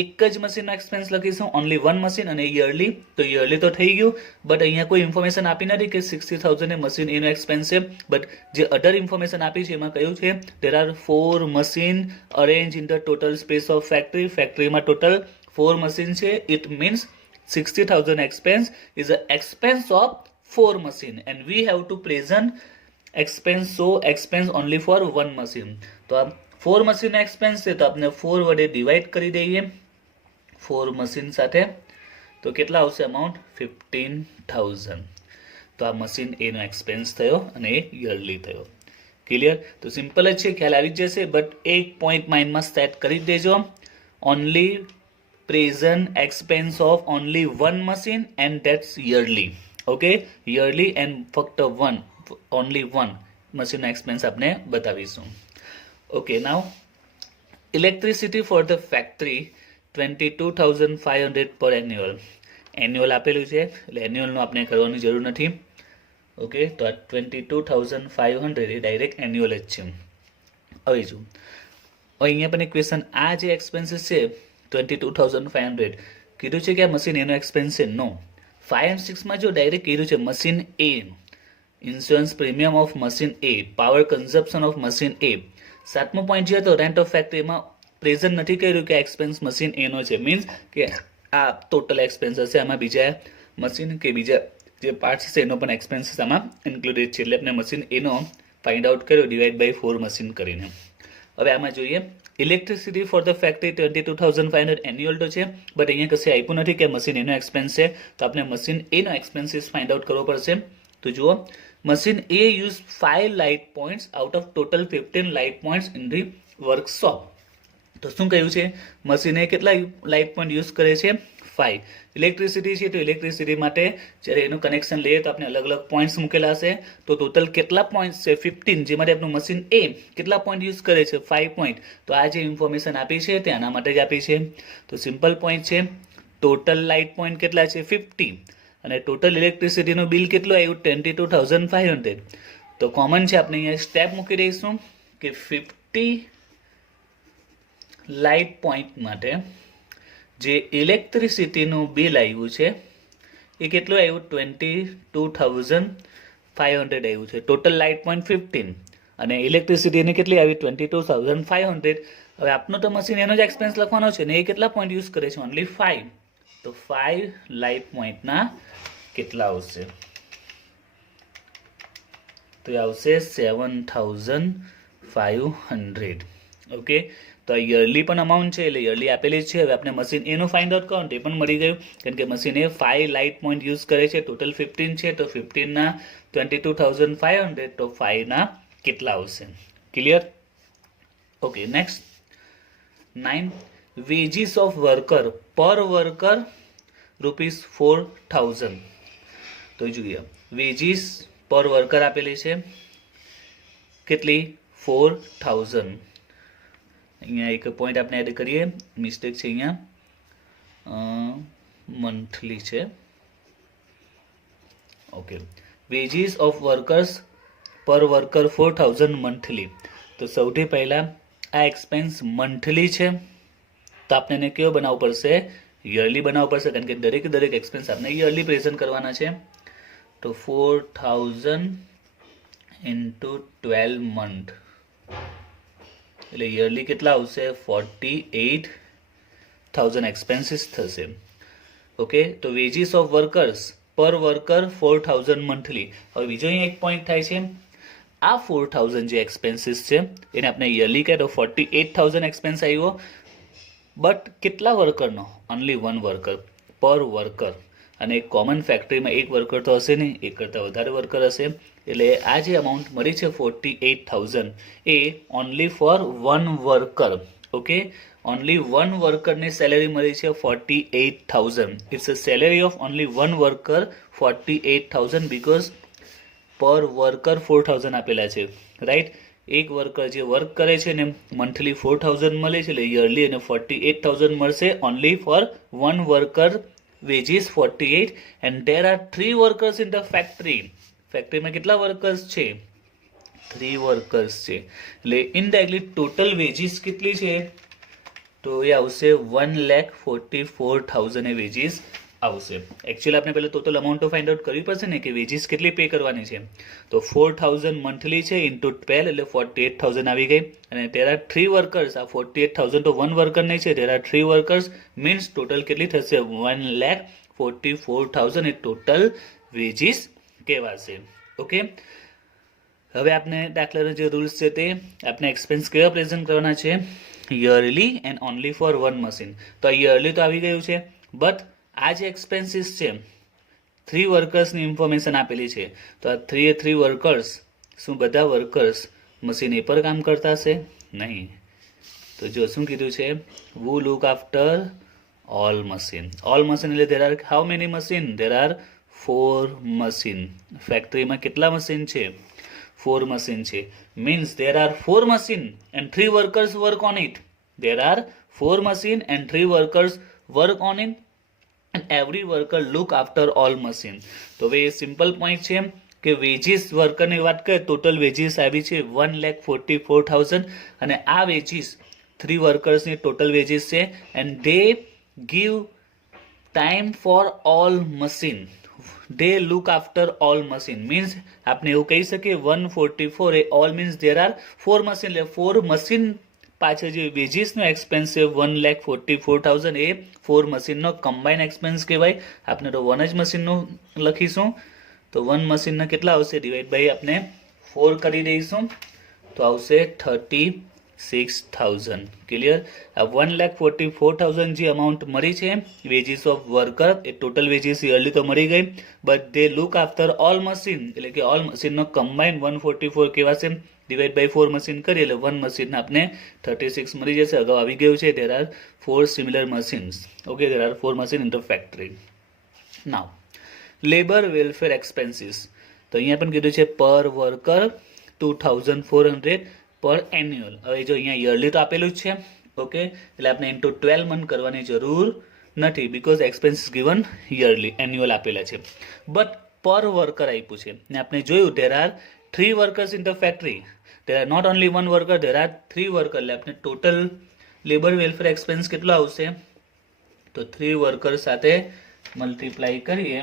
એક જ મશીનનો એક્સપેન્સ લખીશું, ઓનલી વન મશીન, અને યરલી. તો યરલી તો થઈ ગયું, બટ અહીંયા કોઈ ઇન્ફોર્મેશન આપી નથી કે 60,000 એ મશીન એનો એક્સપેન્સ છે. બટ જે અધર ઇન્ફોર્મેશન આપી છે એમાં કયું છે? There are 4 machine arrange in the total space of factory. ફેક્ટરીમાં ટોટલ 4 મશીન છે, it means 60,000 expense is a expense of 4 machine and we have to present expense, so expense only for 1 machine. તો આ 4 મશીન એક્સપેન્સ છે, તો આપણે 4 વડે ડિવાઈડ કરી દઈએ 4 મશીન સાથે, તો કેટલા આવશે અમાઉન્ટ 15,000. તો આ મશીન એનો એક્સપેન્સ થયો અને એ યરલી થયો. ક્લિયર? તો સિમ્પલ જ છે, ખ્યાલ આવી જશે, બટ એક પોઈન્ટ માઇન્ડમાં સેટ કરી દેજો, only present expense of only 1 machine and that's yearly. Okay, yearly and ફક્ત ઓનલી 1 મશીનનો એક્સપેન્સ આપણે બતાવીશું. Okay, now electricity for the factory 22,500 પર એન્યુઅલ. એન્યુઅલ આપેલું છે એટલે એન્યુઅલનું આપણે કરવાની જરૂર નથી. ઓકે, તો આ 22,500 એ ડાયરેક્ટ એન્યુઅલ જ છે. હવે જો અહીંયા પણ એક ક્વેશ્ચન, આ જે એક્સપેન્સીસ છે 22,500 કીધું છે કે આ મશીન એનો એક્સપેન્સ છે? નો. 5 and 6 માં જો ડાયરેક્ટ કીધું છે machine A, insurance premium of machine A, power consumption of machine A. 7મો પોઈન્ટ જે હતો રેન્ટ ઓફ ફેક્ટરીમાં પ્રેઝન્ટ નથી કર્યું કે એક્સપેન્સ મશીન એનો છે, મીન્સ કે આ ટોટલ એક્સપેન્સ હશે, આમાં બીજા મશીન કે બીજા જે પાર્ટ્સ છે એનો પણ એક્સપેન્સીસ આમાં ઇન્ક્લુડેડ છે, એટલે આપણે મશીન એનો ફાઇન્ડ આઉટ કર્યો ડિવાઈડ બાય 4 મશીન કરીને. હવે આમાં જોઈએ electricity for the factory 22,500 annual તો છે, બટ અહીંયા કશે આપ્યું નથી કે મશીન એનો એક્સપેન્સ છે, તો આપણે મશીન એનો એક્સપેન્સીસ ફાઇન્ડ આઉટ કરવો પડશે. તો જુઓ, machine A use 5 light points out of total 15 light points in the workshop. તો શું કહ્યું છે, મશીને કેટલા લાઇટ પોઈન્ટ યુઝ કરે છે? 5. ઇલેક્ટ્રિસિટી છે, તો ઇલેક્ટ્રિસિટી માટે જ્યારે એનું કનેક્શન લઈએ તો આપણે અલગ અલગ પોઈન્ટ્સ મૂકેલા હશે, તો ટોટલ કેટલા પોઈન્ટ્સ છે? 15. જેમાંથી આપણું મશીન એ કેટલા પોઈન્ટ યુઝ કરે છે? 5 પોઈન્ટ. તો આ જે ઇન્ફોર્મેશન આપી છે તે આના માટે જ આપી છે. તો સિમ્પલ પોઈન્ટ છે, ટોટલ લાઇટ પોઈન્ટ કેટલા છે? 50. અને ટોટલ ઇલેક્ટ્રિસિટીનું બિલ કેટલું આવ્યું? 22,500. તો કોમન છે, આપણે અહીંયા સ્ટેપ મૂકી દઈશું કે 50 લાઇટ પોઈન્ટ માટે જે ઇલેક્ટ્રિસિટીનું બિલ આવ્યું છે એ કેટલું આવ્યું? 22,500 આવ્યું છે. ટોટલ લાઇટ પોઈન્ટ 15 અને ઇલેક્ટ્રિસિટીની કેટલી આવી? 22,500. હવે આપનું તો મશીન એનો જ એક્સપેન્સ લખવાનો છે ને, એ કેટલા પોઈન્ટ યુઝ કરે છે? ઓનલી 5. તો 5 લાઇટ પોઈન્ટના કેટલા આવશે? તો એ આવશે 7,500. ઓકે, તો આ યરલી પણ અમાઉન્ટ છે, એટલે યરલી આપેલી છે. હવે આપણે મશીન એનું ફાઇન્ડ આઉટ કરો તે પણ મળી ગયું, કારણ કે મશીન એ 5 લાઇટ પોઈન્ટ યુઝ કરે છે, ટોટલ 15 છે, તો 15 ના 22,500, તો 5 ના કેટલા આવશે? Clear? Okay, next 9. Veggies of worker પર વર્કર ₹4,000. તો જોઈએ, વેજીસ પર વર્કર આપેલી છે કેટલી? 4,000. અહીંયા એક પોઈન્ટ આપણે એડ કરીએ, મિસ્ટેક છે અહીંયા, મંથલી છે. ઓકે, વેજીસ ઓફ વર્કર્સ પર વર્કર 4,000 મંથલી. તો સૌથી પહેલા આ એક્સપેન્સ મંથલી છે, તો આપણે એને કેવો બનાવવો પડશે? યરલી બનાવવો પડશે, કારણ કે દરેક એક્સપેન્સ આપણે યરલી પ્રેઝન્ટ કરવાના છે. તો 4,000 ઇન્ટુ 12 મંથ, એટલે યરલી કેટલા આવશે? 48,000 એક્સપેન્સીસ થશે. ઓકે, તો વેજીસ ઓફ વર્કર્સ પર વર્કર 4,000 મંથલી. હવે બીજો અહીંયા એક પોઈન્ટ થાય છે, આ 4,000 જે એક્સપેન્સીસ છે એને આપણે યરલી કહે તો 48,000 એક્સપેન્સ આવ્યો, બટ કેટલા વર્કરનો? ઓનલી 1 વર્કર પર વર્કર. અને કોમન ફેક્ટરીમાં એક વર્કર તો હશે નહીં, એક કરતાં વધારે વર્કર હશે, એટલે આ જે અમાઉન્ટ મળી છે 48,000 એ only for 1 worker. Okay, only 1 વર્કરની સેલેરી મળી છે 48,000. It's a salary of only 1 worker 48,000 because per worker 4,000 આપેલા છે, રાઈટ. એક વર્કર જે વર્ક કરે છે ને મંથલી 4,000 મળે છે, એટલે યરલી એને 48,000 મળશે only for 1 worker. wages 48 and there are 3 workers in the factory. ફેક્ટરીમાં કેટલા વર્કર્સ છે? 3 વર્કર્સ છે, એટલે ઇનડાયરેક્ટલી ટોટલ વેજીસ કેટલી છે? તો એ આવશે 1,44,000 એ વેજીસ આવશે. એકચ્યુઅલી આપણે પહેલાં ટોટલ અમાઉન્ટ તો ફાઇન્ડ આઉટ કરવી પડશે ને કે વેજીસ કેટલી પે કરવાની છે. તો 4000 મંથલી છે ઇન્ટુ 12 એટલે 48000 આવી ગઈ. અને there are 3 વર્કર્સ. આ 48000 તો 1 વર્કર નહીં છે. there are 3 workers means total કેટલી થશે 1,44,000 એ ટોટલ વેજીસ કહેવાશે. ઓકે, હવે આપણે દાખલાના જે રૂલ્સ છે તે આપણે એક્સપેન્સ કેવા પ્રેઝન્ટ કરવાના છે, yearly and only for one machine. તો આ યરલી તો આવી ગયું છે, બટ આ જે એક્સપેન્સીસ છે 3 વર્કર્સની ઇન્ફોર્મેશન આપેલી છે. તો આ 3 વર્કર્સ, શું બધા વર્કર્સ મશીન એ પર કામ કરતા હશે? નહીં. તો જો શું કીધું છે, who look after all machine. all machine એટલે there are how many machine? there are 4 machine. ફેક્ટરીમાં કેટલા મશીન છે? 4 machine છે. means there are 4 machine and 3 workers work on it. there are 4 machine and 3 workers work on it and every worker look after all machine. તો હવે સિમ્પલ પોઈન્ટ છે કે વેજીસ વર્કરની વાત કરીએ, ટોટલ વેજીસ આવી છે 1,44,000 અને આ વેજીસ 3 વર્કર્સની ટોટલ વેજીસ છે and they give time for all machine. They look after all machine means આપણે એવું કહી શકીએ 144 એ all means there are 4 machine એટલે 4 મશીન પાછળ જે વેજીસનો એક્સપેન્સ છે 1,44,000 એ 4 મશીનનો કમ્બાઇન એક્સપેન્સ કહેવાય. આપણે તો 1 જ મશીનનું લખીશું તો 1 મશીનના કેટલા આવશે ડિવાઈડ બાય આપણે 4 કરી દઈશું તો આવશે 36,000. ક્લિયર? આ 1,44,000 જે અમાઉન્ટ મળી છે veggies of worker A total veggies yearly તો મળી ગઈ, but they look after all machine એટલે કે ઓલ મશીનનો કમ્બાઇન 144 કહેવાશે. ડિવાઈડ બાય 4 મશીન કરીએ એટલે 1 મશીન આપણે 36 મળી જશે. અગાઉ આવી ગયું છે there are 4 similar machines. okay, there are 4 machine in the factory. now labor welfare expenses. તો અહીંયા પણ કીધું છે પર વર્કર 2,400 પર એન્યુઅલ. હવે જો અહીંયા યરલી તો આપેલું જ છે. ઓકે, એટલે આપણે ઇન્ટુ 12 મંથ કરવાની જરૂર નથી because expenses given yearly annual આપેલા છે. બટ પર વર્કર આપ્યું છે ને આપણે જોયું there are 3 workers in the factory. there are not only 1 worker, there are 3 workers. એટલે આપણે ટોટલ લેબર વેલફેર એક્સપેન્સ કેટલો આવશે તો 3 વર્કર સાથે મલ્ટીપ્લાય કરીએ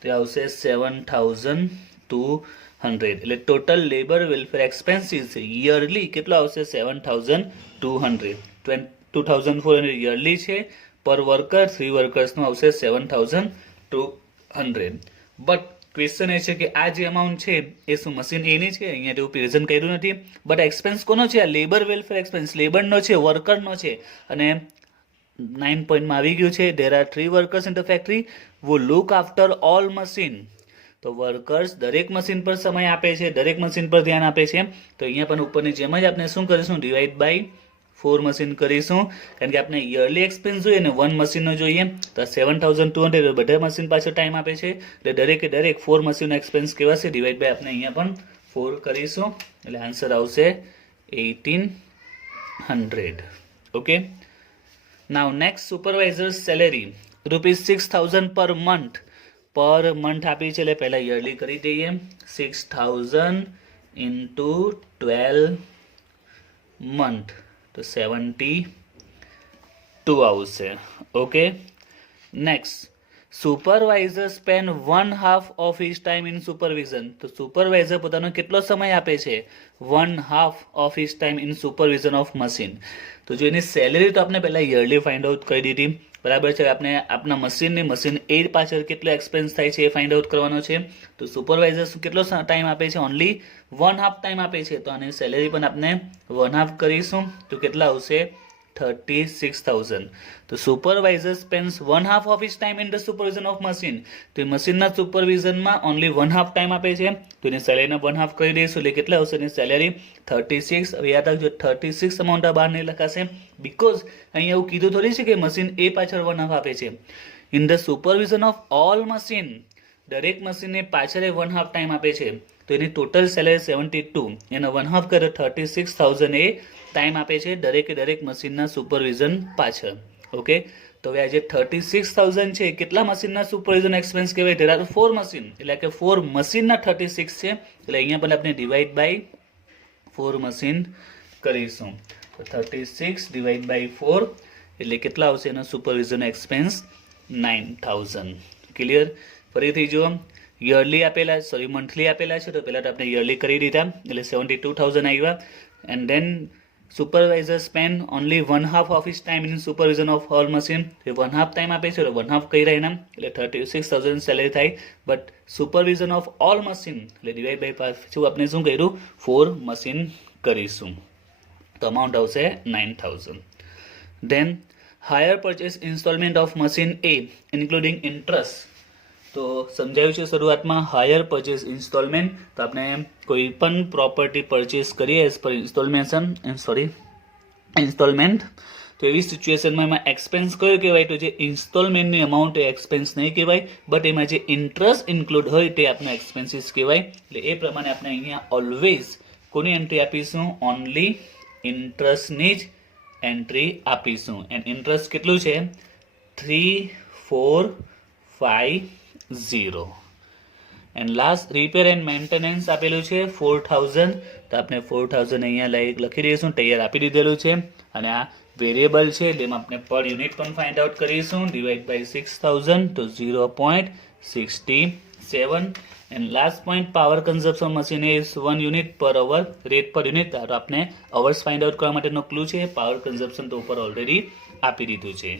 તે આવશે 7,200. એટલે total labour welfare expenses yearly કેટલો આવશે 7,200. 2,400 યરલી છે પર વર્કર, 3 વર્કર્સનું આવશે 7,200. બટ ક્વેશ્ચન એ છે કે આ જે અમાઉન્ટ છે એ શું મશીન એની છે? અહીંયા એવું પ્રેઝન્ટ કર્યું નથી. બટ એક્સપેન્સ કોનો છે? આ લેબર વેલફેર એક્સપેન્સ લેબરનો છે, વર્કરનો છે. અને 9 પોઈન્ટમાં આવી ગયું છે there are 3 workers in the factory who look after all machine. તો વર્કર્સ દરેક મશીન પર સમય આપે છે, દરેક મશીન પર ધ્યાન આપે છે. તો અહીંયા પણ ઉપરની જેમ જ આપણે શું કરીશું ડિવાઈડ બાય 4 મશીન કરીશું કારણ કે આપણે યરલી એક્સપેન્સ જોઈએ ને 1 મશીનનો જોઈએ. તો 7,200 બધા મશીન પાછળ ટાઈમ આપે છે એટલે દરેકે દરેક 4 મશીનનો એક્સપેન્સ કહેવાશે. ડિવાઈડ બાય આપણે અહીંયા પણ 4 કરીશું એટલે આન્સર આવશે 1,800. Okay, now next supervisors salary ₹6,000 per month. Per month આપી છે એટલે પહેલા યરલી કરી દઈએ 6,000 ઇન્ટુ 12 મંથ તો 72 આવશે. Okay, next supervisor spend 1/2 of his time in supervision. તો સુપરવાઇઝર પોતાનો કેટલો સમય આપે છે 1/2 of his time in supervision of machine. તો જો એની સેલેરી તો આપણે પહેલાં યરલી ફાઇન્ડ આઉટ કરી દીધી બરાબર છે. આપણે આપણા મશીનની મશીન એ પાછળ કેટલો એક્સપેન્સ થાય છે એ ફાઇન્ડ આઉટ કરવાનો છે. તો સુપરવાઇઝર કેટલો ટાઈમ આપે છે? ઓનલી 1/2 ટાઈમ આપે છે. તો આની સેલેરી પણ આપણે 1/2 કરીશું તો કેટલા આવશે 36,000. તો supervisor spends 1/2 of his time in the supervision of machine. તો એ મશીનના સુપરવિઝનમાં ઓનલી 1/2 ટાઈમ આપે છે તો એની સેલેરીને 1/2 કરી દઈશું એટલે કેટલા આવશે એની સેલેરી 36. હવે યાદ રાખજો 36 અમાઉન્ટ આ બહાર નહીં લખાશે બીકોઝ અહીંયા એવું કીધું થોડી છે કે મશીન એ પાછળ 1/2 આપે છે. In the supervision of all machine દરેક મશીનને પાછળ 1/2 ટાઈમ આપે છે તો એની ટોટલ સેલેરી 72 એનો 1/2 કરે 36,000 એ ટાઈમ આપે છે દરેકે દરેક મશીનના સુપરવિઝન પાછળ. ઓકે, તો હવે આ જે 36,000 છે કેટલા મશીનના સુપરવિઝન એક્સપેન્સ કહેવાય? ધેર આર 4 મશીન એટલે કે 4 મશીનના 36 છે એટલે અહીંયા પણ આપણે ડિવાઈડ બાય 4 મશીન કરીશું. તો 36 ડિવાઈડ બાય 4 એટલે કેટલા આવશે એનો સુપરવિઝન એક્સપેન્સ 9000. ક્લિયર? ફરીથી જુઓ, યરલી આપેલા, સોરી મંથલી આપેલા છે તો પહેલાં તો આપણે યરલી કરી દીધા એટલે 72000 આવ્યા. And then supervisor spend only 1/2 of his time in supervision of all machine. A 1/2 time આપે છે તો 1/2 કર્યા એના એટલે 36000 સેલેરી થાય. But supervision of all machine એટલે ડિવાઈડ બાય પાછું આપણે શું કર્યું, 4 મશીન કરીશું તો અમાઉન્ટ આવશે 9000. Then hire purchase instalment of machine A including interest. તો સમજાવ્યું છે શરૂઆતમાં હાયર પરચેસ ઇન્સ્ટોલમેન્ટ. તો આપણે કોઈ પણ પ્રોપર્ટી પરચેસ કરીએ એઝ પર ઇન્સ્ટોલમેન્ટ તો એવી સિચ્યુએશનમાં એમાં એક્સપેન્સ કયો કહેવાય, તો જે ઇન્સ્ટોલમેન્ટની અમાઉન્ટ એ એક્સપેન્સ નહીં કહેવાય, બટ એમાં જે ઇન્ટરેસ્ટ ઇન્ક્લુડ હોય તે આપણે એક્સપેન્સીસ કહેવાય. એટલે એ પ્રમાણે આપણે અહીંયા ઓલવેઝ કોની એન્ટ્રી આપીશું, ઓનલી ઇન્ટરેસ્ટની જ એન્ટ્રી આપીશું. એન્ડ ઇન્ટરેસ્ટ કેટલું છે, 3450. And last repair and maintenance આપેલું છે 4000. તો આપણે 4000 અહીંયા લખી દઈશું, તૈયાર આપી દીધેલું છે. અને આ વેરિયેબલ છે જેમાં આપણે પર યુનિટ પણ ફાઇન્ડ આઉટ કરીશું, ડિવાઈડ બાય 6000 તો 0.67. And last point power consumption machine is 1 unit પર અવર, રેટ પર યુનિટ. તો આપણે અવર્સ ફાઇન્ડ આઉટ કરવા માટેનો ક્લુ છે, પાવર કન્ઝપ્શન તો ઉપર ઓલરેડી આપી દીધું છે.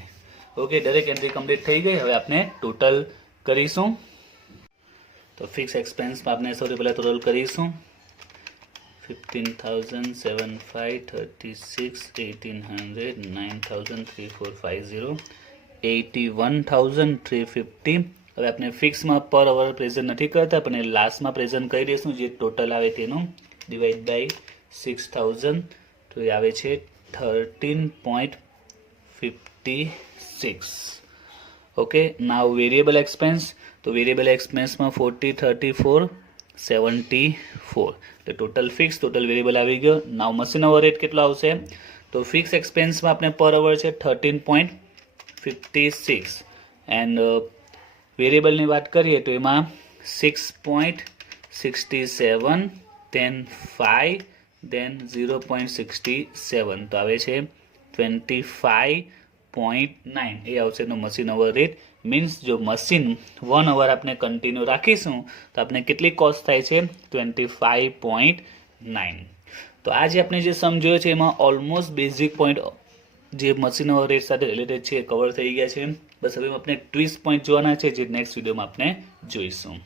ઓકે, દરેક એન્ટ્રી કમ્પ્લીટ થઈ ગઈ. હવે આપણે ટોટલ કરીશું. તો ફિક્સ એક્સપેન્સમાં આપણે સૌથી પહેલાં ટોટલ કરીશું 15,750, 36, 1800, 9,000, 3450, 81,350. હવે આપણે ફિક્સમાં પર અવર પ્રેઝન્ટ નથી કરતા પણ લાસ્ટમાં પ્રેઝન્ટ કરી દઈશું, જે ટોટલ આવે તેનું ડિવાઈડ બાય 6000 તો એ આવે છે 13.56. ઓકે, નાવ વેરિયેબલ એક્સપેન્સ. તો વેરિયેબલ એક્સપેન્સમાં 40, 34, 74. તો ટોટલ ફિક્સ, ટોટલ વેરિયેબલ આવી ગયો. નાવ મશીન ઓવર રેટ કેટલો આવશે, તો ફિક્સ એક્સપેન્સમાં આપણે પર અવર છે 13.56 એન્ડ વેરિયેબલની વાત કરીએ તો એમાં 6.67, then 5, then 0.67 તો આવે છે 25.9. એ આવશે એનો મશીન ઓવર રેટ. મીન્સ જો મશીન 1 અવર આપણે કન્ટિન્યુ રાખીશું તો આપણે કેટલી કોસ્ટ થાય છે, 25.9. તો આ જે આપણે જે સમજ્યો છે એમાં ઓલમોસ્ટ બેઝિક પોઈન્ટ જે મશીન ઓવર રેટ સાથે રિલેટેડ છે કવર થઈ ગયા છે. બસ હવે આપણે ટ્વિસ્ટ પોઈન્ટ જોવાના છે જે નેક્સ્ટ વિડીયોમાં આપણે જોઈશું.